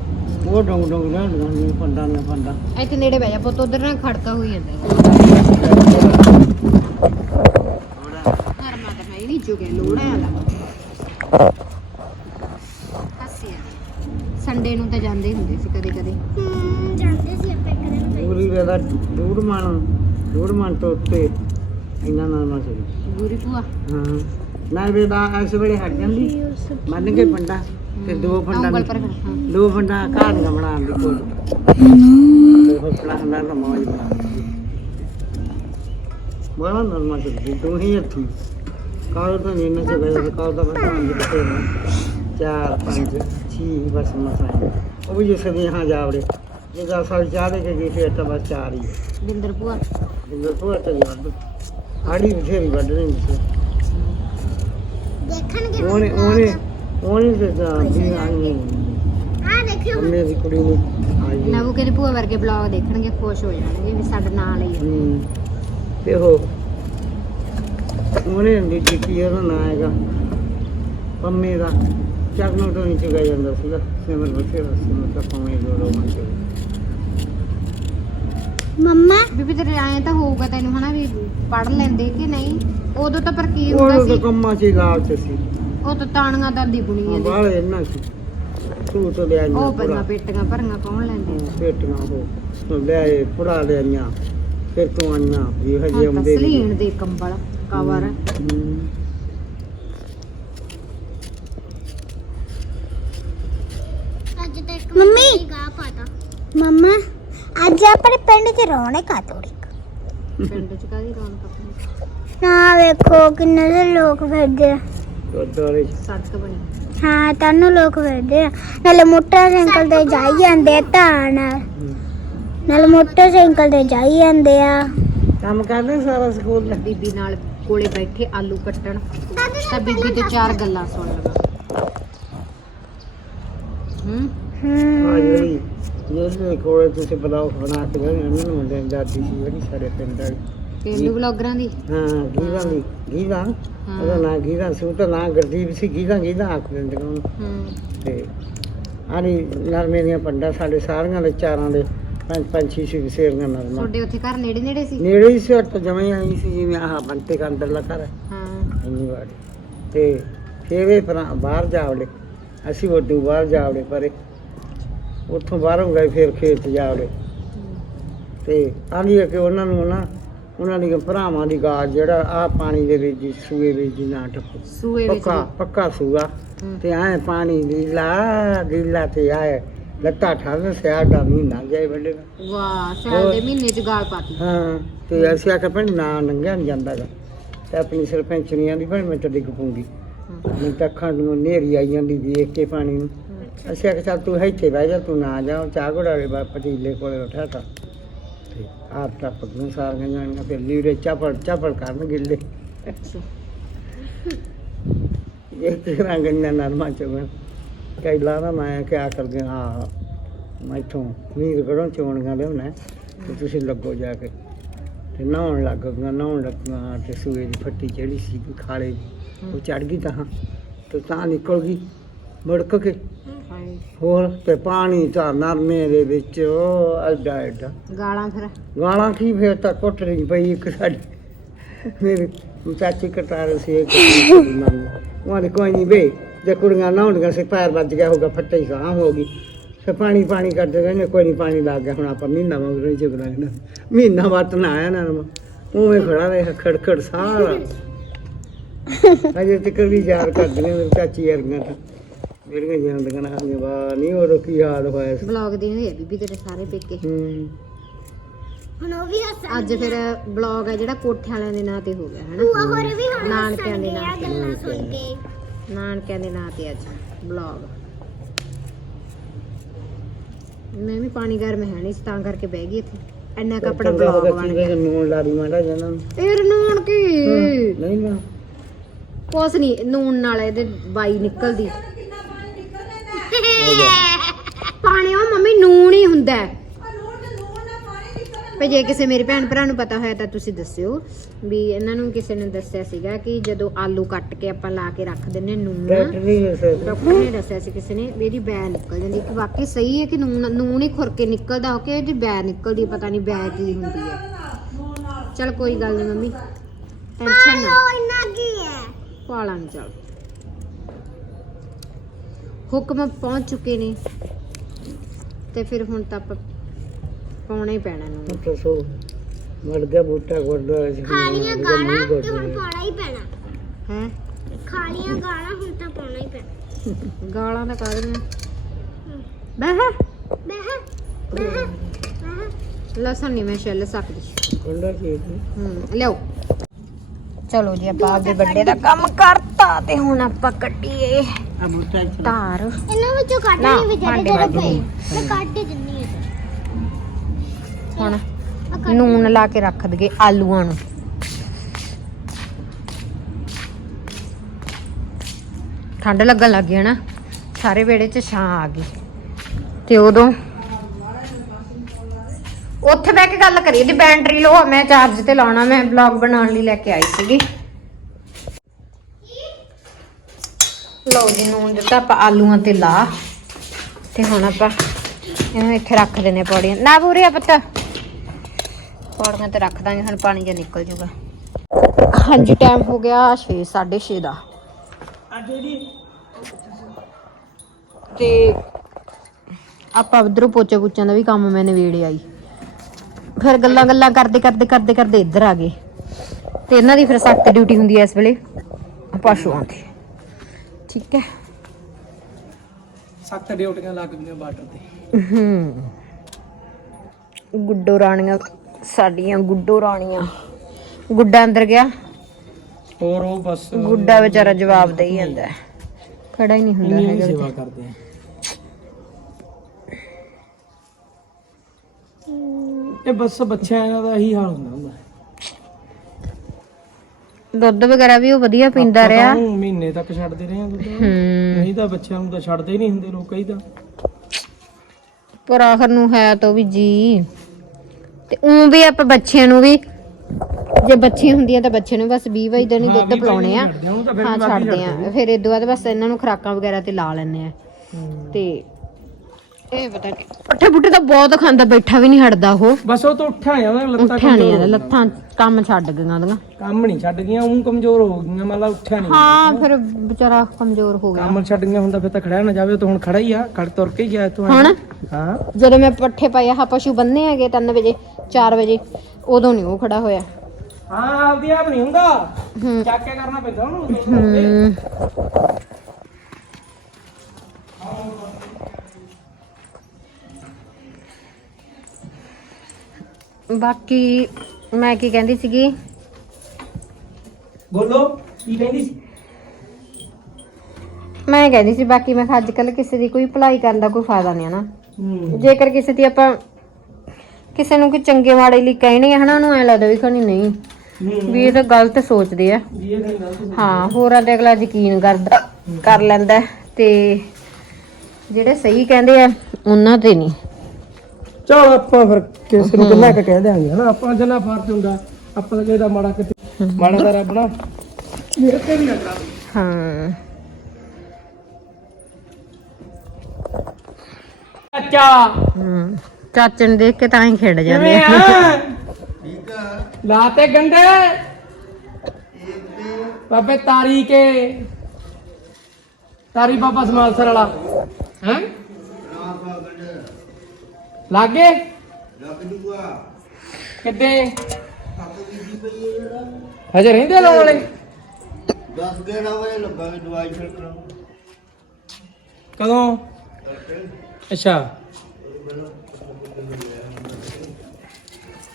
ਉਹ ਡੁੰਗ ਡੁੰਗ ਰਹਿੰਦੀਆਂ ਨੇ ਫੰਡਾਂ ਨੇ ਫੰਡਾਂ ਇੱਥੇ ਨੇੜੇ ਬਹਿ ਜਾ ਪੁੱਤ ਉਧਰ ਨਾ ਖੜਕਾ ਹੋਈ ਜਾਂਦਾ। ਹਰਮਾ ਤਾਂ ਮੈਂ ਵੀ ਚੁਗੇ ਲੋੜਾ ਆਲਾ ਹੱਸਿਆ ਸੰਡੇ ਨੂੰ ਤਾਂ ਜਾਂਦੇ ਹੁੰਦੇ ਸੀ ਕਦੇ ਕਦੇ। ਹੂੰ ਜਾਂਦੇ ਸੀ ਆਪਾਂ ਇੱਕ ਦਿਨ ਗਏ। ਪੂਰੀ ਵੇਲਾ ਡੂੜ ਮਣ ਡੂੜ ਮਣ ਤੋਂ ਉੱਤੇ ਇਹਨਾਂ ਨਾਲ ਨਾ ਚਲੀ। ਗੁਰੀ ਭੂਆ। ਹਾਂ। ਨਾ ਵੇਲਾ ਇਸ ਵੇਲੇ ਹਟ ਜਾਂਦੀ। ਮੰਨ ਕੇ ਫੰਡਾ ਤੇ ਦੋ ਫੰਡਾ ਉਂਗਲ ਪਰ ਹਾਂ। ਦੋ ਫੰਡਾ ਦਾ ਬਣਾਉਣ ਦੀ ਕੋਸ਼ਿਸ਼ ਤੇ ਫਿਰ ਪਲਾਹਨਾ ਨਾ ਮੌਜ ਬਣਾ ਬੜਾ ਨਰਮਾ ਚੱਲਦੀ ਤੂੰ ਹੀ ਹੱਥੀ ਕਾਲ ਤਾਂ ਨਹੀਂ ਨਾ ਚੱਲਿਆ ਕਾਲ ਤਾਂ ਬਸ ਪੰਜ ਬਤੇ ਚਾਰ ਪੰਜ ਛੀ ਬਸ ਮਸਾਂ ਉਹ ਵੀ ਜਿਸ ਦੇ ਹਾਂ ਜਾਵੜੇ। ਜੇ ਦਾ ਸਾਲ ਚਾਹ ਦੇ ਕੇ ਗਈ ਫਿਰ ਤਾਂ ਬਸ ਚਾਰ ਹੀ ਬਿੰਦਰ ਭੂਆ। ਜਿੰਦਰ ਤੋਂ ਤੇ ਵੱਡ ਆੜੀ ਬਥੇਰੀ ਵੱਢ ਰਹੀ ਸੀ। ਦੇਖਣਗੇ ਉਹਨੇ ਉਹਨੇ ਉਹਨੇ ਤੇ ਤਾਂ ਵੀ ਆਈ ਆ ਦੇਖਿਓ ਉਹਨੇ ਦੀ ਕੁੜੀ ਨੂੰ ਆਈ ਨਵੂ ਕਹਿੰਦੇ ਭੂਆ ਵਰਗੇ ਬਲੌਗ ਦੇਖਣਗੇ ਖੁਸ਼ ਹੋ ਜਾਣਗੇ ਵੀ ਸਾਡੇ ਨਾਲ ਹੀ ਆ। ਹਮ, ਤੇ ਉਹ ਉਹਨੇ ਦੀ ਚਿੱਠੀ ਉਹਦਾ ਨਾਂ ਹੈਗਾ ਪੰਮੇ ਦਾ। ਚਰਨੋਂ ਤੋਂ ਨਹੀਂ ਚੁਗਿਆ ਜਾਂਦਾ ਸੀਗਾ। ਸਿਮਰ ਬਥੇਰਾ ਸਿਮਰ ਤਾਂ ਪੰਮੇ ਦੋ ਮੰਨ ਕੇ ਮੰਮਾ? ਬੀਬੀ ਤੇਰੇ ਆਏ ਤਾਂ ਹੋਊਗਾ ਤੈਨੂੰ ਹਨਾ ਵੀ ਪੜ ਲੈਂਦੇ ਕਿ ਨਹੀਂ? ਉਦੋਂ ਤਾਂ ਪਰ ਕੀ ਹੁੰਦਾ ਉਹ ਤਾਂ ਸੀ? ਕੰਮਾਂ 'ਚ ਹੀ ਲਾਲਚ ਸੀ। ਉਹ ਤਾਂ ਤਾਣੀਆਂ ਦਾਦੀ ਬੁਣੀਆਂ ਦੇ। ਬਾਹਲੇ ਇੰਨਾ ਸੀ। ਤੂੰ ਤਾਂ ਲਿਆ ਉਹ ਪਈਆਂ ਪੇਟੀਆਂ ਭਰੀਆਂ ਕੌਣ ਲੈਂਦੇ ਪੇਟੀਆਂ ਉਹ। ਲਿਆਏ ਪੁੜਾ ਲਿਆਈਆਂ ਫਿਰ ਤੂੰ ਆਈਆਂ ਵੀ ਹਜੇ ਹੁਣ ਤਾਂ ਆਉਂਦੇ ਨੀ। ਸਲੀਣ ਦੇ ਕੰਬਲ ਕਵਰ। ਹਮ। ਅੱਜ ਤਾਂ ਇੱਕ ਮੰਮੀ! ਗਾ ਪਾਤਾ। ਮੰਮਾ ਅੱਜ ਆਪਣੇ ਪਿੰਡ 'ਚ ਰੌਣਕ ਆ ਥੋੜੀ ਪਿੰਡ ਚ ਕਾਦੀ ਰੌਣਕ ਆਪਣੀ ਨਾ ਵੇਖੋ ਕਿੰਨੇ ਦੇ ਲੋਕ ਫਿਰਦੇ ਆ। ਸੜਕ ਬਣੀ। ਹਾਂ ਤਾਨੂੰ ਲੋਕ ਫਿਰਦੇ ਆ। ਨਾਲੇ ਮੋਟਰਸਾਈਕਲ ਤੇ ਜਾਈ ਜਾਂਦੇ ਆ ਤਾਂ ਨਾਲ ਨਾਲੇ ਮੋਟਰਸਾਈਕਲ ਤੇ ਜਾਈ ਜਾਂਦੇ ਆ। ਕੰਮ ਕਰਦੇ ਸਾਰਾ ਸਕੂਲ? ਬੀਬੀ ਨਾਲ ਕੋਲੇ ਬੈਠੇ ਆਲੂ ਕੱਟਣ। ਤਾਂ ਬੀਬੀ ਤੇ ਚਾਰ ਗੱਲਾਂ ਸੁਣ ਲਵਾਂ। ਹੂੰ? ਹੂੰ। ਆ ਜਿਹੜੀ ਕੋਲੇ ਤੁਸੀਂ ਬਲੌਗ ਬਣਾ ਕੇ ਗਏ ਉਹਨਾਂ ਨੂੰ ਜਾਂਦੀ ਸੀ ਜਿਹੜੀ ਸਾਡੇ ਪਿੰਡ ਵਾਲੀ। ਪੇਂਡੂ ਬਲੌਗਰਾਂ ਦੀ? ਹਾਂ ਗੀਦਾ ਦੀ। ਗੀਦਾ ਉਹਦਾ ਹਾਂ ਨਾਂ ਗੀਦਾ ਸੀ? ਉਹ ਤਾਂ ਨਾਂ ਗੁਰਦੀਪ ਸੀ ਗੀਦਾ ਗੀਦਾ ਆਖ ਦਿੰਦੇ ਉਹਨੂੰ। ਹੂੰ। ਤੇ ਆਨੀ ਨਰਮੇ ਦੀਆਂ ਪੰਡਾ ਸਾਡੇ ਸਾਰੀਆਂ ਦੇ ਚਾਰਾਂ ਦੇ ਪੰਜ ਪੰਜ ਛੇ ਛੇ ਸੇਰੀਆਂ ਨਰਮਾ। ਤੁਹਾਡੇ ਉੱਥੇ ਘਰ ਨੇੜੇ ਨੇੜੇ ਸੀ? ਨੇੜੇ ਹੀ ਸੀ ਉੱਤ ਜਮੇ ਆਈ ਸੀ ਜਿਵੇਂ ਆਹ ਬੰਤੇ ਦਾ ਅੰਦਰਲਾ ਘਰ ਹੈ। ਹਾਂ। ਇੰਨੀ ਵਾਰੀ। ਤੇ ਫੇਰ ਇਹ ਪਰਾਂ ਬਾਹਰ ਜਾਵੜੇ ਅਸੀਂ ਵੱਡੂ ਬਾਹਰ ਜਾਵੜੇ ਪਰੇ ਉੱਥੋਂ ਬਾਹਰੋਂ ਗਏ ਫਿਰ ਖੇਤ ਜਾ ਵੜੇ। ਤੇ ਆਂਦੀ ਹੈ ਕਿ ਉਹਨਾਂ ਨੂੰ ਨਾ ਉਹਨਾਂ ਦੀ ਭਰਾਵਾਂ ਦੀ ਗਾਜ ਜਿਹੜਾ ਆ ਪਾਣੀ ਦੇ ਵਿੱਚ ਸੂਏ ਵਿੱਚ ਨਾ ਟੱਪੋ। ਸੂਏ ਵਿੱਚ ਪੱਕਾ ਪੱਕਾ ਸੂਆ। ਤੇ ਆਏ ਪਾਣੀ ਢੀਲਾ ਢੀਲਾ ਤੇ ਆਏ। ਲੱਤਾ ਠਾਲ ਸਿਆੜ ਦਾ ਮਹੀਨਾ ਵੱਡੇ ਵੀ। ਵਾਹ ਸਾਲ ਦੇ ਮਹੀਨੇ ਚ ਗਾਲ ਪਾਤੀ। ਹਾਂ ਤੇ ਅਸੀਂ ਆਖਿਆ ਭੈਣ ਨਾ ਲੰਘਿਆ ਨਹੀਂ ਜਾਂਦਾਗਾ ਤੇ ਆਪਣੀ ਸਰਪੰਚਣੀਆਂ ਦੀ ਭੈਣ ਮੈਂ ਤਾਂ ਡਿੱਗ ਪਊਂਗੀ। ਮੈਂ ਤਾਂ ਅੱਖਾਂ ਨੂੰ ਨੇਰੀ ਆਈ ਜਾਂਦੀ ਵੇਖ ਕੇ ਪਾਣੀ ਨੂੰ। ਅਸੀਂ ਆਖਿਆ ਚੱਲ ਤੂੰ ਇੱਥੇ ਬਹਿ ਜਾ ਤੂੰ ਨਾ ਜਾ ਚਾਹ ਬਾ ਪਟੀਲੇ ਕੋਲੇ ਉਠਾ ਤੇ। ਆਪ ਟੱਪ ਗਈਆਂ ਸਾਰੀਆਂ ਜਾਣੀਆਂ ਫਿਰ ਲੀੜੇ ਚਾਪੜ ਚਾਪੜ ਕਰਨ ਗਿੱਲੇ। ਇਹ ਕਿਹੜਾ ਗੰਨਾ ਨਰਮਾ ਚੋਂ ਕਈ ਲਾਣਾ ਮੈਂ ਕਿਆ ਕਰਦੇ ਗਿਆ ਮੈਂ ਮੈਥੋਂ ਨੀਰ ਘੜੋਂ ਚੋਣੀਆਂ ਲਿਆਉਣਾ ਤੇ ਤੁਸੀਂ ਲੱਗੋ ਜਾ ਕੇ। ਤੇ ਨਹਾਉਣ ਲੱਗ ਗਿਆ ਨਹਾਉਣ ਲੱਗੀਆਂ, ਤੇ ਸੂਏ ਦੀ ਫੱਟੀ ਜਿਹੜੀ ਸੀ ਖਾਲੇ, ਉਹ ਚੜ ਗਈ ਤਾਂ ਤੇ ਤਾਂ ਨਿਕਲ ਗਈ। ਮੁੜਕ ਕੇ। ਹੋਰ ਤੇ ਪਾਣੀ ਤਾਂ ਨਰਮੇ ਦੇ ਵਿੱਚ ਉਹ ਐਡਾ ਐਡਾ। ਗਾਲਾਂ ਫਿਰ। ਗਾਲਾਂ ਕੀ ਫੇਰ ਤਾਂ ਕੁੱਟ ਰਹੀ ਪਈ ਇੱਕ ਸਾਡੀ। ਮੇਰੇ ਚਾਚੀ ਕਟਾਰ ਸੀ ਇੱਕ ਨਰਮੇ ਉਹਨੇ ਕੋਈ ਨਹੀਂ ਬੇ ਜੇ ਕੁੜੀਆਂ ਨਹਾਉਂਦੀਆਂ ਸੀ ਪੈਰ ਵੱਜ ਗਿਆ ਹੋਗਾ ਫੱਟੇ ਸਾਹ ਹੋ ਗਈ। ਤੇ ਪਾਣੀ ਪਾਣੀ ਕਰਦੇ ਰਹਿੰਦੇ ਕੋਈ ਨਹੀਂ ਪਾਣੀ ਲੱਗ ਗਿਆ ਹੁਣ ਆਪਾਂ ਮਹੀਨਾ ਮਗਰੋਂ ਹੀ ਚੁਗਣਾ ਨਾ ਮਹੀਨਾ ਬਾਅਦ ਨਾ ਆਇਆ ਨਰਮਾ ਉਵੇਂ ਖੜਾ ਰਿਹਾ ਖੜਖੜ ਸਾਰਾ। ਅਜੇ ਤੱਕ ਵੀ ਯਾਦ ਕਰਦੀਆਂ ਮੇਰੀ ਚਾਚੀ ਵਰਗੀਆਂ ਤਾਂ। ਜਿਹੜੀਆਂ ਜਾਂਦੀਆਂ ਨਾ ਹਮੇ ਵਾ ਨਹੀਂ ਉਹ ਕੀ ਹਾਲ ਹੋਇਆ ਸੀ? ਬਲੌਗ ਦੇ ਹੋਏ ਆ ਬੀਬੀ ਤੇਰੇ ਸਾਰੇ ਪੇਕੇ। ਹੂੰ। ਹੁਣ ਉਹ ਵੀ ਹੱਸਣ ਅੱਜ ਫਿਰ ਬਲੌਗ ਹੈ ਜਿਹੜਾ ਕੋਠੇ ਵਾਲਿਆਂ ਦੇ ਨਾਂ ਤੇ ਹੋ ਗਿਆ ਭੂਆ ਹਨਾ ਹੋਰ ਵੀ ਹੁਣ ਨਾਨਕਿਆਂ ਦੇ ਹੱਸਣਗੇ ਨਾਂ ਆ ਤੇ ਗੱਲਾਂ ਸੁਣ ਕੇ। ਨਾਨਕਿਆਂ ਦੇ ਨਾਂ ਤੇ ਅੱਜ ਬਲੌਗ ਮੈਂ ਵੀ ਪਾਣੀ ਗਰਮ ਹੈ ਨਹੀਂ ਸੀ ਤਾਂ ਕਰਕੇ ਬਹਿ ਗਈ ਇੱਥੇ। ਇੰਨਾ ਕੁ ਆਪਣਾ ਬਲੌਗ ਬਣ ਗਿਆ। ਨੂਨ ਲਾਰੀ ਮਾੜਾ ਜਨਾ ਇਹ ਨੂਣ ਕੀ? ਨਹੀਂ ਨਾ। ਕੁਛ ਨਹੀਂ ਨੂਣ ਨਾਲ ਇਹਦੇ ਬਾਈ ਨਿਕਲਦੀ। ਪਾਣੀ ਉਹ ਮੰਮੀ ਨੂਣ ਹੀ ਹੁੰਦਾ ਹੈ। ਭਈ ਜੇ ਕਿਸੇ ਮੇਰੇ ਭੈਣ ਭਰਾ ਨੂੰ ਪਤਾ ਹੋਇਆ ਤਾਂ ਤੁਸੀਂ ਦੱਸਿਓ ਵੀ ਇਹਨਾਂ ਨੂੰ ਕਿਸੇ ਨੇ ਦੱਸਿਆ ਸੀਗਾ ਕਿ ਜਦੋਂ ਆਲੂ ਕੱਟ ਕੇ ਆਪਾਂ ਲਾ ਕੇ ਰੱਖ ਦਿੰਨੇ ਨੂਣ। ਡਾਕਟਰ ਨਹੀਂ ਦੱਸਿਆ ਡਾਕਟਰ ਨੇ ਦੱਸਿਆ ਸੀ ਕਿਸੇ ਨੇ ਵੀ ਇਹਦੀ ਬੈ ਨਿਕਲ ਜਾਂਦੀ। ਕਿ ਵਾਕਈ ਸਹੀ ਹੈ ਕਿ ਨੂਣ ਨੂਣ ਹੀ ਖੁਰ ਕੇ ਨਿਕਲਦਾ ਹੋ ਕਿ ਇਹਦੀ ਬੈ ਨਿਕਲਦੀ ਪਤਾ ਨਹੀਂ ਬੈ ਕੀ ਹੁੰਦੀ ਹੈ। ਚਲ ਕੋਈ ਗੱਲ ਨਹੀਂ ਮੰਮੀ। ਟੈਨਸ਼ਨ ਨਾ ਉਹ ਇੰਨਾ ਕੀ ਹੈ? ਪਾਲਾਂ ਚੱਲ। ਹੁਕਮ ਪਹੁੰਚ ਚੁੱਕੇ ਨੇ। ਤੇ ਫਿਰ ਹੁਣ ਤਾਂ ਆਪਾਂ ਪਾਉਣਾ ਹੀ ਪੈਣਾ ਨੂੰ। ਤਾਂ ਸੋ ਮਰ ਗਿਆ ਬੂਟਾ ਗੁਰਦੁਆਰੇ ਚ ਖਾਲੀਆਂ ਗਾਲਾਂ ਤੇ ਹੁਣ ਪਾਉਣਾ ਹੀ ਪੈਣਾ। ਹੈ? ਖਾਲੀਆਂ ਗਾਲਾਂ ਹੁਣ ਤਾਂ ਪਾਉਣਾ ਹੀ ਪੈਣਾ। ਗਾਲਾਂ ਤਾਂ ਕਾਹਦੀਆਂ ਬਹਿ। ਬਹਿ ਬਹਿ ਬਹਿ। ਲਸਣ ਨਹੀਂ ਮੈਂ ਛਿੱਲ ਸਕਦੀ। ਕੰਡਾ ਕੀ ਹੂੰ? ਲਿਆਓ। ਚਲੋ ਜੀ ਆਪਾਂ ਆਪਦੇ ਵੱਡੇ ਦਾ ਕੰਮ ਕਰਤਾ ਤੇ ਹੁਣ ਆਪਾਂ ਕੱਢੀਏ। ਆ ਬੂਟਾ ਚ ਧਾਰ। ਇਹਨਾਂ ਵਿੱਚੋਂ ਕੱਢ ਨਾ, ਲਈ ਵੀ ਜਿਹੜੇ ਭਾਂਡੇ ਜਿਹੜੇ ਵੱਜ ਪਏ। ਮੈਂ ਕੱਢ ਹੀ ਦਿੰਨੀ ਹਾਂ ਹੁਣ ਨੂਨ ਲਾ ਕੇ ਰੱਖ ਦਈਏ ਆਲੂਆਂ ਨੂੰ। ਠੰਡ ਲੱਗਣ ਲੱਗ ਗਈ ਨਾ। ਸਾਰੇ ਵਿਹੜੇ 'ਚ ਛਾਂ ਆ ਗਈ। ਤੇ ਉਦੋਂ ਉੱਥੇ ਬਹਿ ਕੇ ਗੱਲ ਕਰੀਏ ਦੀ ਬੈਟਰੀ ਲੋ ਮੈਂ ਚਾਰਜ ਤੇ ਲਾਉਣਾ ਮੈਂ ਵਲੌਗ ਬਣਾਉਣ ਲਈ ਲੈ ਕੇ ਆਈ ਸੀਗੀ। ਲਓ ਜੀ ਨੂਨ ਦਿੱਤਾ, ਆਪਾਂ ਆਲੂਆਂ ਤੇ ਲਾ। ਤੇ ਹੁਣ ਆਪਾਂ ਇਹਨੂੰ ਇੱਥੇ ਰੱਖ ਦਿੰਨੇ ਪੌੜੀਆਂ। ਨਾ ਪੂਰੀ ਆ ਪੱਤਾ। ਪੌੜੀਆਂ ਤੇ ਰੱਖ ਦਾਂਗੇ, ਹੁਣ ਪਾਣੀ ਜਿਹਾ ਨਿਕਲ ਜੂਗਾ। ਹਾਂਜੀ ਟਾਈਮ ਹੋ ਗਿਆ 6 6:30 ਦਾ। ਤੇ ਆਪਾਂ ਉਧਰੋਂ ਪੋਚੇ ਪੁੱਚਾਂ ਦਾ ਵੀ ਕੰਮ ਮੈਂ ਨਵੇੜੇ ਆਈ ਫਿਰ ਗੱਲਾਂ ਗੱਲਾਂ ਕਰਦੇ ਕਰਦੇ ਕਰਦੇ ਕਰਦੇ ਇੱਧਰ ਆ ਗਏ। ਤੇ ਇਹਨਾਂ ਦੀ ਫਿਰ ਸਖਤ ਡਿਊਟੀ ਹੁੰਦੀ ਹੈ ਇਸ ਵੇਲੇ। ਪਸ਼ੂਆਂ ਦੀ ਠੀਕ ਹੈ। ਸੱਤ ਡਿਊਟੀਆਂ ਲੱਗ ਗਈਆਂ ਬਾਰਡਰ ਤੇ। ਹੂੰ। ਗੁੱਡੋ ਰਾਣੀਆਂ ਸਾਡੀਆਂ ਗੁੱਡੋ ਰਾਣੀਆਂ। ਗੁੱਡਾ ਅੰਦਰ ਗਿਆ। ਹੋਰ ਉਹ ਬਸ ਗੁੱਡਾ ਵਿਚਾਰਾ ਜਵਾਬ ਦੇਈ ਜਾਂਦਾ ਹੈ। ਖੜਾ ਹੀ ਨਹੀਂ ਹੁੰਦਾ ਇੰਨੀ ਹੈਗਾ ਸੇਵਾ ਕਰਦੇ ਆ। ਇਹ ਬਸ ਬੱਚਿਆਂ ਦਾ ਇਹੀ ਹਾਲ ਹੁੰਦਾ। ਦੁੱਧ ਵਗੈਰਾ ਵੀ ਉਹ ਵਧੀਆ ਪੀਂਦਾ ਆਪਾਂ ਰਿਹਾ। ਉਹਨੂੰ ਮਹੀਨੇ ਤੱਕ ਛੱਡਦੇ ਰਹੇ ਆ ਦੁੱਧ। ਹੂੰ। ਨਹੀਂ ਤਾਂ ਬੱਚਿਆਂ ਨੂੰ ਤਾਂ ਛੱਡਦੇ ਹੀ ਨਹੀਂ ਹੁੰਦੇ ਲੋਕ ਕਈ ਤਾਂ। ਪਰ ਆਖਰ ਨੂੰ ਹੈ ਤਾਂ ਵੀ ਜੀ। ਤੇ ਉਂ ਵੀ ਆਪਾਂ ਬੱਚਿਆਂ ਨੂੰ ਵੀ ਜੇ ਬੱਚੇ ਹੁੰਦੀਆਂ ਤਾਂ ਬੱਚੇ ਨੂੰ ਬਸ 20 ਵਜੇ ਦਿਨ ਹੀ ਦੁੱਧ ਪਿਲਾਉਣੇ ਆ। ਛੱਡਦੇ ਆ, ਉਹਨੂੰ ਤਾਂ ਫਿਰ ਹਾਂ ਵੀ ਬਾਕੀ ਛੱਡਦੇ ਆ। ਫਿਰ ਇਦੋਂ ਬਾਅਦ ਬਸ ਇਹਨਾਂ ਨੂੰ ਖੁਰਾਕਾਂ ਵਗੈਰਾ ਤੇ ਲਾ ਲੈਣੇ ਆ। ਤੇ ਇਹ ਪਤਾ ਨਹੀਂ ਪੱਠੇ ਪੁੱਠੇ ਤਾਂ ਬਹੁਤ ਖਾਂਦਾ ਬੈਠਾ ਵੀ ਨਹੀਂ ਹਟਦਾ ਉਹ। ਬਸ ਉਹ ਤਾਂ ਉੱਠਿਆ ਉਹਦਾ ਲੱਤਾਂ ਉੱਠਿਆ ਨਹੀਂ ਕਮਜ਼ੋਰ ਜਾਂਦਾ ਲੱਤਾਂ ਕੰਮ ਛੱਡ ਗਈਆਂ ਉਹਦੀਆਂ। ਕੰਮ ਨਹੀਂ ਛੱਡ ਗਈਆਂ ਉਹ ਕਮਜ਼ੋਰ ਹੋ ਗਈਆਂ ਮਤਲਬ ਉੱਠਿਆ ਨਹੀਂ ਹਾਂ ਫਿਰ ਵਿਚਾਰਾ ਕਮਜ਼ੋਰ ਹੋ ਗਿਆ। ਕੰਮ ਛੱਡ ਗਈਆਂ ਹੁੰਦਾ ਫਿਰ ਤਾਂ ਖੜਿਆ ਨਾ ਜਾਵੇ ਉਹ ਤਾਂ ਹੁਣ ਖੜਾ ਹੀ ਆ ਖੜ ਤੁਰ ਕੇ ਹੀ ਗਿਆ ਤੂੰ ਹੁਣ? ਹਾਂ। ਜਦੋਂ ਮੈਂ ਪੱਠੇ ਪਾਏ ਆ ਪਸ਼ੂ ਬੰਨੇ ਹੈਗੇ 3 ਵਜੇ 4 ਵਜੇ ਉਦੋਂ ਨਹੀਂ ਉਹ ਖੜਾ ਹੋਇਆ। ਹਾਂ ਆਪਦੀ ਆਪ ਨਹੀਂ ਹੁੰਦਾ। ਹੂੰ। ਚੱਕ ਕੇ ਕਰਨਾ ਪੈਂਦਾ ਉਹਨੂੰ। ਹੂੰ। ਬਾਕੀ ਮੈਂ ਕੀ ਕਹਿੰਦੀ ਸੀਗੀ? ਬੋਲੋ ਕੀ ਕਹਿੰਦੀ ਸੀ? ਮੈਂ ਕਹਿੰਦੀ ਸੀ ਬਾਕੀ ਮੈਂ ਅੱਜ ਕੱਲ ਕਿਸੇ ਦੀ ਕੋਈ ਭਲਾਈ ਕਰਨ ਦਾ ਕੋਈ ਫਾਇਦਾ ਨਹੀਂ ਹੈ ਨਾ। ਹੂੰ। ਜੇਕਰ ਕਿਸੇ ਦੀ ਆਪਾਂ ਕਿਸੇ ਨੂੰ ਕੋਈ ਚੰਗੇ ਮਾੜੇ ਲਈ ਕਹਿਣੀ ਹੈ ਹਨਾ ਉਹਨੂੰ ਐ ਲੱਗਦਾ ਵੀ ਖਣੀ ਨਹੀਂ ਵੀ ਇਹ ਤਾਂ ਗਲਤ ਸੋਚਦੇ ਆ। ਜੀ ਇਹ ਗੱਲ ਗਲਤ ਹਾਂ ਹੋਰਾਂ ਤੇ ਅਗਲਾ ਯਕੀਨ ਕਰਦਾ ਕਰ ਲੈਂਦਾ ਤੇ ਜਿਹੜੇ ਸਹੀ ਕਹਿੰਦੇ ਆ ਉਹਨਾਂ ਤੇ ਨਹੀਂ। ਚਲ ਆਪਾਂ ਫਿਰ ਕਿਸੇ ਨੂੰ ਕਿੰਨਾ ਕੁ ਕਹਿ ਦਿਆਂਗੇ ਹਨਾ? ਆਪਾਂ ਜਿੰਨਾ ਫਰਜ਼ ਹੁੰਦਾ ਆਪਾਂ ਕਿਸੇ ਦਾ ਮਾੜਾ ਕਿਤੇ ਮਾੜਾ ਦਾ ਰੱਬ ਨਾ। ਮੇਰੇ ਤੇ ਵੀ ਨਾ ਕਰਾ। ਹਾਂ। ਅੱਛਾ ਹਮ, ਚਾਚੇ ਨੂੰ ਦੇਖ ਕੇ ਤਾਂ ਹੀ ਖੇਡ ਜਾਂਦੇ ਕਿਵੇਂ ਆ? ਆ। ਲਾਤੇ ਗੰਡੇ। ਬਾਬੇ ਤਾਰੀ ਕੇ। ਤਾਰੀ ਬਾਬਾ ਸਮਾਲਸਰ ਵਾਲਾ। ਹੈ? ਲਾਗੇ? ਕਿੱਦੇ? ਹਜੇ ਰਹਿੰਦੇ ਲਾਉਣ ਵਾਲੇ? 10 11 ਵਜੇ ਲੱਗਾਂਗੇ ਦਵਾਈ ਛਿੜਕਣ ਕਦੋਂ? ਅੱਛਾ।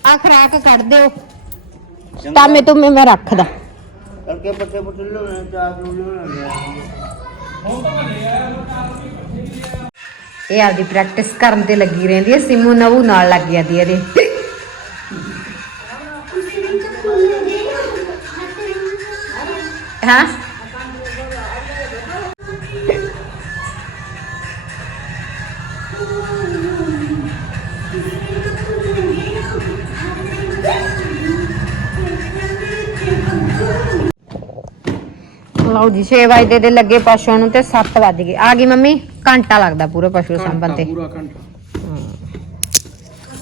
ਆ ਖਰਾਕ ਕੱਢ ਦਿਓ। ਤੁਮੇ ਮੈਂ ਰੱਖਦਾ। ਕਰਕੇ ਪੱਟੇ ਪੁੱਟੇ ਲਿਆਉਣੇ ਚਾਹ ਨੂੰ ਲਿਆਉਣੇ ਇਹ ਆਪਦੀ ਪ੍ਰੈਕਟਿਸ ਕਰਨ ਤੇ ਲੱਗੀ ਰਹਿੰਦੀ ਹੈ, ਸਿਮੂ ਨਵੂ ਨਾਲ ਲੱਗ ਜਾਂਦੀ ਹੈ ਇਹਦੇ। ਹਾਂ? ਲਓ ਜੀ 6 ਵਜੇ ਦੇ ਲੱਗੇ ਪਸ਼ੂਆਂ ਨੂੰ ਤੇ 7 ਵੱਜ ਗਏ। ਆ ਗਈ ਮੰਮੀ? ਘੰਟਾ ਲੱਗਦਾ ਪੂਰਾ ਪਸ਼ੂ ਸੰਭਣ ਤੇ। ਪੂਰਾ ਘੰਟਾ।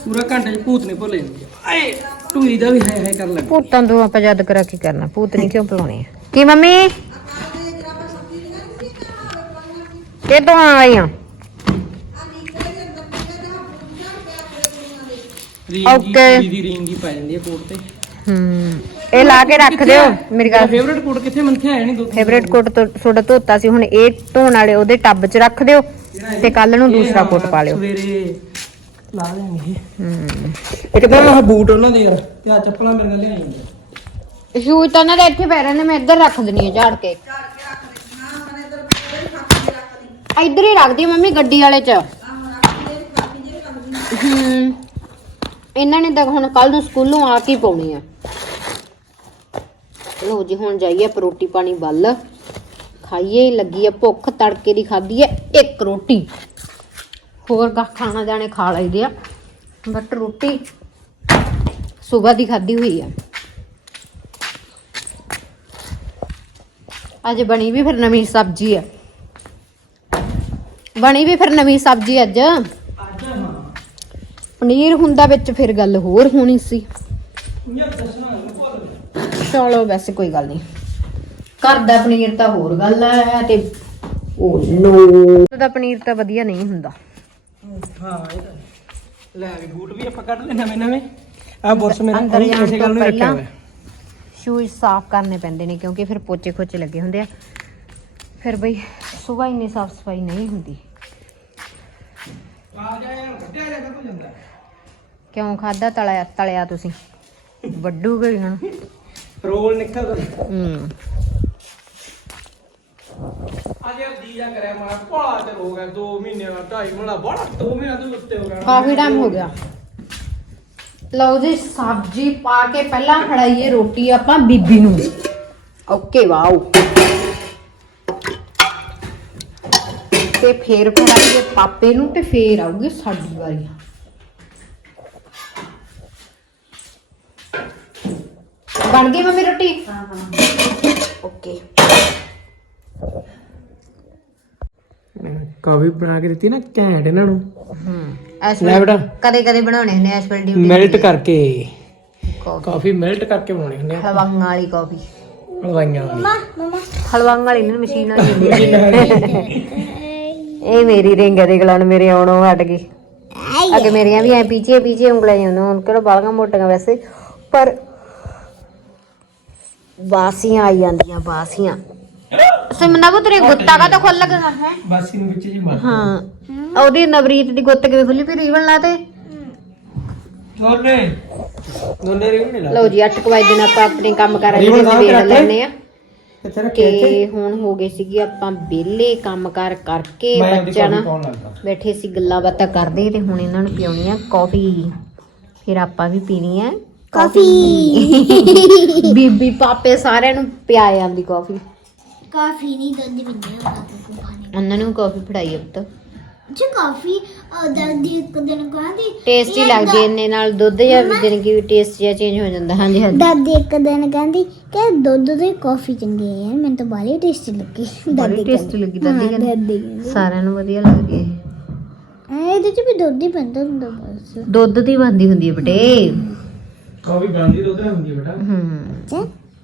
ਪੂਰਾ ਘੰਟੇ ਚ ਭੂਤ ਨਹੀਂ ਭੁੱਲੇ। ਆਏ ਟੂਈ ਦਾ ਵੀ ਹੈ ਹੈ ਕਰ ਲੱਗ। ਭੂਤਾਂ ਤੋਂ ਆਪਾਂ ਜਦ ਕਰਾ ਕੀ ਕਰਨਾ ਭੂਤ ਨਹੀਂ ਕਿਉਂ ਬੁਲਾਉਣੇ ਆ? ਕੀ ਮੰਮੀ? ਕਿਤੋਂ ਆ ਗਈਆਂ ਰੀਂਗੀ Okay. ਕੁੜੀ ਦੀ ਰੀਂਗੀ ਪੈ ਜਾਂਦੀ ਹੈ ਕੋਟ ਤੇ। ਹੂੰ। ਇਹ ਲਾ ਕੇ ਰੱਖ ਦਿਓ ਮੇਰੀ ਗੱਲ ਫੇਵਰਟ ਕੋਟ ਕਿੱਥੇ ਮੰਥਿਆ ਹੈ ਨਹੀਂ ਦੋ ਫੇਵਰੇਟ ਕੋਟ ਤੋਂ? ਤੁਹਾਡਾ ਧੋਤਾ ਸੀ ਹੁਣ ਇਹ ਧੋਣ ਵਾਲੇ ਉਹਦੇ ਟੱਬ 'ਚ ਰੱਖ ਦਿਓ ਤੇ ਕੱਲ ਨੂੰ ਦੂਸਰਾ ਕੋਟ ਪਾ ਲਿਓ। ਸਵੇਰੇ ਲਾ ਦੇਣਗੇ ਹੂੰ। ਇੱਕ ਤਾਂ ਆਹ ਬੂਟ ਉਹਨਾਂ ਦੇ ਯਾਰ ਤੇ ਆ ਚੱਪਲਾਂ ਮੇਰੇ ਨਾਲ ਲਿਆਈ ਸ਼ੂਜ਼ ਤਾਂ ਦੇ ਇੱਥੇ ਪੈ ਰਹੇ ਨੇ ਮੈਂ ਇੱਧਰ ਰੱਖ ਦਿੰਨੀ ਆ ਝਾੜ ਕੇ। ਇੱਧਰ ਹੀ। ਰੱਖਦੀ ਮੰਮੀ ਗੱਡੀ ਵਾਲੇ 'ਚ। ਹੂੰ ਇਹਨਾਂ ਨੇ ਤਾਂ ਹੁਣ ਕੱਲ ਨੂੰ ਸਕੂਲੋਂ ਆ ਕੇ ਪਾਉਣੀ ਆ। ਲੋ ਜੀ, ਹੁਣ ਜਾਈਏ ਆਪਾਂ ਰੋਟੀ ਪਾਣੀ ਵੱਲ। ਖਾਈਏ, ਲੱਗੀ ਆ ਭੁੱਖ, ਤੜਕੇ ਦੀ ਖਾਧੀ ਆ ਇੱਕ ਰੋਟੀ। ਹੋਰ ਕਾ ਖਾਣਾ ਜਾਣੇ ਖਾ ਲਈਦੇ ਆ। ਬਟ ਰੋਟੀ ਸਵੇਰ ਦੀ ਖਾਧੀ ਹੋਈ ਆ। ਅੱਜ ਬਣੀ ਵੀ ਫਿਰ ਨਵੀਂ ਸਬਜ਼ੀ ਆ। ਬਣੀ ਵੀ ਫਿਰ ਨਵੀਂ ਸਬਜ਼ੀ ਅੱਜ। ਪਨੀਰ ਹੁੰਦਾ ਵਿੱਚ ਫਿਰ ਗੱਲ ਹੋਰ ਹੋਣੀ ਸੀ। ਚਲੋ ਵੈਸੇ ਕੋਈ ਗੱਲ ਨਹੀਂ। ਘਰ ਦਾ ਪਨੀਰ ਤਾਂ ਹੋਰ ਗੱਲ ਹੈ ਤੇ ਉਹ ਨੋ ਦਾ ਪਨੀਰ ਤਾਂ ਵਧੀਆ ਨਹੀਂ ਹੁੰਦਾ। ਹਾਂ ਇਹ ਤਾਂ ਲੈ ਵੀ ਬੂਟ ਵੀ ਆਪਾਂ ਕੱਢ ਲੈ ਨਵੇਂ ਨਵੇਂ। ਆ ਬੁਰਸ ਮੇਰਾ ਅੰਦਰ ਉਹ ਵੀ ਜਾਣ ਇਸੇ ਤੋਂ ਗੱਲ ਨੂੰ ਰੱਖਿਆ ਪਹਿਲਾਂ ਹੋਇਆ। ਸ਼ੂਜ਼ ਸਾਫ਼ ਕਰਨੇ ਪੈਂਦੇ ਨੇ ਕਿਉਂਕਿ ਫਿਰ ਪੋਚੇ ਖੋਚੇ ਲੱਗੇ ਹੁੰਦੇ ਆ। ਫਿਰ ਬਈ ਸਵੇਰ ਇੰਨੀ ਸਾਫ਼ ਸਫ਼ਾਈ ਨਹੀਂ ਹੁੰਦੀ। ਕਿਉਂ ਖਾਦਾ ਤਲਿਆ ਤਲਿਆ ਤੁਸੀਂ? ਵੱਡੂ ਗਈ ਹੁਣ। ਰੋਲ ਨਿਕਲ ਹੂੰ। ਅੱਜ ਯਾਰ ਜੀ ਜਾ ਕਰਿਆ ਮੈਂ ਭੋਲਾ ਤੇ ਹੋ ਗਿਆ 2 ਮਹੀਨੇ ਦਾ 2.5 ਮਹੀਨਾ ਬੜਾ 2 ਮਹੀਨਾ ਤੋਂ ਉੱਤੇ ਹੋ ਗਿਆ ਕਾਫੀ ਟਾਈਮ ਹੋ ਗਿਆ। ਲਓ ਜੀ ਸਬਜ਼ੀ ਪਾ ਕੇ ਪਹਿਲਾਂ ਖੜਾਈਏ ਰੋਟੀ ਆਪਾਂ ਬੀਬੀ ਨੂੰ। Okay wow. ਤੇ ਫੇਰ ਖੜਾਈਏ ਪਾਪੇ ਨੂੰ ਤੇ ਫੇਰ ਆਊਗੀ ਸਾਡੀ ਵਾਰੀ। ਬਣ ਗਈ ਮੰਮੀ ਰੋਟੀ? ਹਾਂ ਹਾਂ। ਓਕੇ। ਕਾਫੀ ਬਣਾ ਕੇ ਦਿੱਤੀ ਨਾ ਘੈਂਟ ਇਹਨਾਂ ਨੂੰ। ਹੂੰ। ਐਸ ਲੈ ਬੇਟਾ। ਕਦੇ ਕਦੇ ਬਣਾਉਣੇ ਹੁੰਦੇ ਐਸ ਵੇਲੇ ਡਿਊਟੀ ਮੈਲਟ ਕਰਕੇ। ਕਾਫੀ। ਮੈਲਟ ਕਰਕੇ ਬਣਾਉਣੇ ਹੁੰਦੇ ਆ। ਹਲਵਾਂਗ ਵਾਲੀ ਕਾਫੀ। ਹਲਵਾਈਆਂ ਵਾਲੀ। ਹਲਵਾਂਗ ਵਾਲੀ ਨਹੀਂ ਮਸ਼ੀਨ ਹੁੰਦੀ। ਹੈ। ਇਹ ਮੇਰੀ ਰਿੰਗ ਹੈ ਦੇਖ ਲੈਣ ਮੇਰੇ ਆਉਣੋਂ ਹਟ ਗਈ। ਅੱਗੇ ਮੇਰੀਆਂ ਵੀ ਐ ਪੀਛੇ ਪੀਛੇ ਉਂਗਲਾਂ ਹੀ ਉਹਨਾਂ ਕਿਹੜਾ ਬਾਲਾਂ ਮੋਟੀਆਂ ਵੈਸੇ। ਪਰ ਬਾਸੀਆਂ ਆਈ ਜਾਂਦੀਆਂ ਬਾਸੀਆਂ। ਸਿਮਨਾ ਬੋ ਤੇਰੇ ਗੁੱਤਾ ਕਾ ਤਾਂ ਖੁੱਲ ਲਗਾ ਹੈ। ਬਸ ਇਹਨੂੰ ਵਿੱਚ ਜੀ ਮਾਰ ਹਾਂ ਉਹਦੀ ਨਵਰੀਤ ਦੀ ਗੁੱਤ ਕਿਵੇਂ ਖੁੱਲੀ? ਪਈ ਰੀਵਨ ਲਾਤੇ ਦੋਨੇ। ਦੋਨੇ ਲਾ ਲਓ ਜੀ 8 ਵਜੇ ਦਿਨ ਆਪਾਂ ਆਪਣੇ ਕੰਮ ਕਰਾਂ ਸਾਫ਼ ਵੇਖ। ਲੈਣੇ ਆ। ਤੇ ਹੁਣ ਹੋ ਗਏ ਸੀਗੇ ਆਪਾਂ ਵਿਹਲੇ ਕੰਮ ਕਰ ਕਰਕੇ ਬੱਚਾ ਨਾ ਬੈਠੇ ਸੀ ਗੱਲਾਂ ਬਾਤਾਂ ਕਰਦੇ ਤੇ ਹੁਣ ਇਹਨਾਂ ਨੂੰ ਪਿਉਣੀ ਆ ਕਾਫੀ। ਫਿਰ ਆਪਾਂ ਵੀ ਪੀਣੀ ਆ। ਕਾਫੀ। ਬੀਬੀ ਪਾਪੇ ਸਾਰਿਆਂ ਨੂੰ ਪਿਆ ਜਾਂਦੀ ਕਾਫੀ। ਕਾਫੀ ਨਹੀਂ ਦੁੱਧ ਪੀਂਦੇ ਉਹਨਾਂ ਤੋਂ ਖਾਣੇ ਉਹਨਾਂ ਨੂੰ ਕਾਫੀ ਫੜਾਈ ਅਬ ਤਾਂ ਜੀ ਕਾਫੀ ਦਾਦੀ ਇੱਕ ਦਿਨ ਕਹਿੰਦੀ ਟੇਸਟੀ ਲੱਗਦੀ ਇੰਨੇ ਨਾਲ ਦੁੱਧ ਜਾਂ ਦਿਨ ਕੀ ਟੇਸਟ ਜਿਹਾ ਚੇਂਜ ਹੋ ਜਾਂਦਾ ਹਾਂਜੀ ਹਾਂਜੀ। ਦਾਦੀ ਇੱਕ ਦਿਨ ਕਹਿੰਦੀ ਕਿ ਦੁੱਧ ਦੀ ਕਾਫੀ ਚੰਗੀ ਹੈ ਯਾਰ ਮੈਨੂੰ ਤਾਂ ਬਾਲੀ ਟੇਸਟੀ ਲੱਗੀ। ਬੜੀ ਟੇਸਟੀ ਲੱਗੀ ਦਾਦੀ ਕਹਿੰਦੀ। ਦਾਦੀ ਸਾਰਿਆਂ ਨੂੰ ਵਧੀਆ ਲੱਗਦੀ ਇਹ। ਐ ਇਹਦੇ ਚ ਵੀ ਦੁੱਧ ਹੀ ਪੈਂਦਾ ਹੁੰਦਾ ਬਸ। ਦੁੱਧ ਦੀ ਬੰਦੀ ਹੁੰਦੀ ਹੈ ਬਟੇ। ਕਾਫੀ ਬਣਦੀ ਦੁੱਧ ਨਾਲ ਹੁੰਦੀ ਹੈ ਬੇਟਾ। ਹੂੰ। ਅੱਛਾ।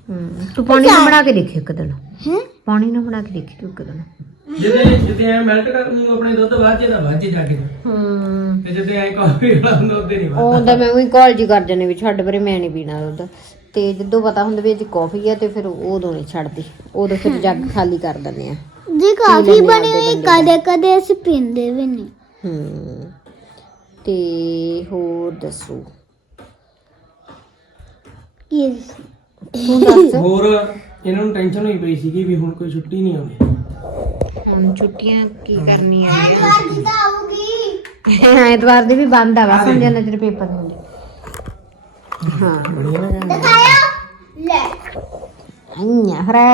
ਹੂੰ। ਤੂੰ ਪਾਣੀ ਨਾਲ ਬਣਾ ਕੇ ਦੇਖੀ ਇੱਕ ਦਿਨ। ਹੈ? ਪਾਣੀ ਨਾਲ ਬਣਾ ਕੇ ਦੇਖੀ ਤੂੰ ਇੱਕ ਦਿਨ। ਜਿੱਦੇ ਜਿੱਦੇ ਐ ਮੈਲਟ ਕਰ ਨੂੰ ਆਪਣੇ ਦੁੱਧ ਬਾਅਦ ਜੇ ਨਾ ਬਾਅਦ ਜਾ ਕੇ। ਹੂੰ। ਤੇ ਜਿੱਦੇ ਐ ਕਾਫੀ ਵਾਲਾ ਉਹਦੇ ਨਹੀਂ ਉਹ ਤਾਂ ਮੈਂ ਉਹੀ ਕਾਲਜ ਕਰ ਜਾਂਦੇ ਵੀ ਛੱਡ ਪਰੇ ਮੈਂ ਨਹੀਂ ਪੀਣਾ ਦੁੱਧ। ਤੇ ਜਦੋਂ ਪਤਾ ਹੁੰਦਾ ਵੀ ਅੱਜ ਕਾਫੀ ਆ ਤੇ ਫਿਰ ਉਦੋਂ ਨਹੀਂ ਛੱਡਦੀ। ਉਦੋਂ ਫਿਰ ਜੱਗ ਖਾਲੀ ਕਰ ਦਿੰਦੇ ਆ। ਜੀ ਕਾਫੀ ਬਣੀ ਹੋਈ ਕਦੇ ਕਦੇ ਅਸੀਂ ਪੀਂਦੇ ਵੀ ਨਹੀਂ। ਹੂੰ। ਤੇ ਹੋਰ ਦੱਸੋ। ਕੀ ਤੂੰ ਦੱਸ। ਹੋਰ ਇਹਨਾਂ ਨੂੰ ਟੈਨਸ਼ਨ ਹੋਈ ਪਈ ਸੀਗੀ ਵੀ ਹੁਣ ਕੋਈ ਛੁੱਟੀ ਨਹੀਂ ਆਉਣੀ। ਹੁਣ ਛੁੱਟੀਆਂ ਕੀ ਕਰਨੀਆਂ ਤਾਂ ਆਉਗੀ ਐਤਵਾਰ ਦੀ ਵੀ ਬੰਦ ਆ ਵਾ ਸਮਝਣ ਨਾ ਤੇਰੇ ਪੇਪਰ ਹੁੰਦੇ। ਹਾਂ। ਬੜੀਆਂ ਨਾ ਦਿਖਾਇਆ ਲੈ। ਆਈਆਂ ਹਰਾ।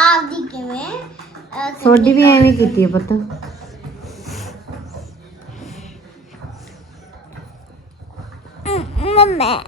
ਆਪਦੀ ਕਿਵੇਂ? ਅਹ, ਤੁਹਾਡੀ ਵੀ ਐਵੇਂ ਕੀਤੀ ਹੈ ਪੁੱਤ। ਮੰਮਾ।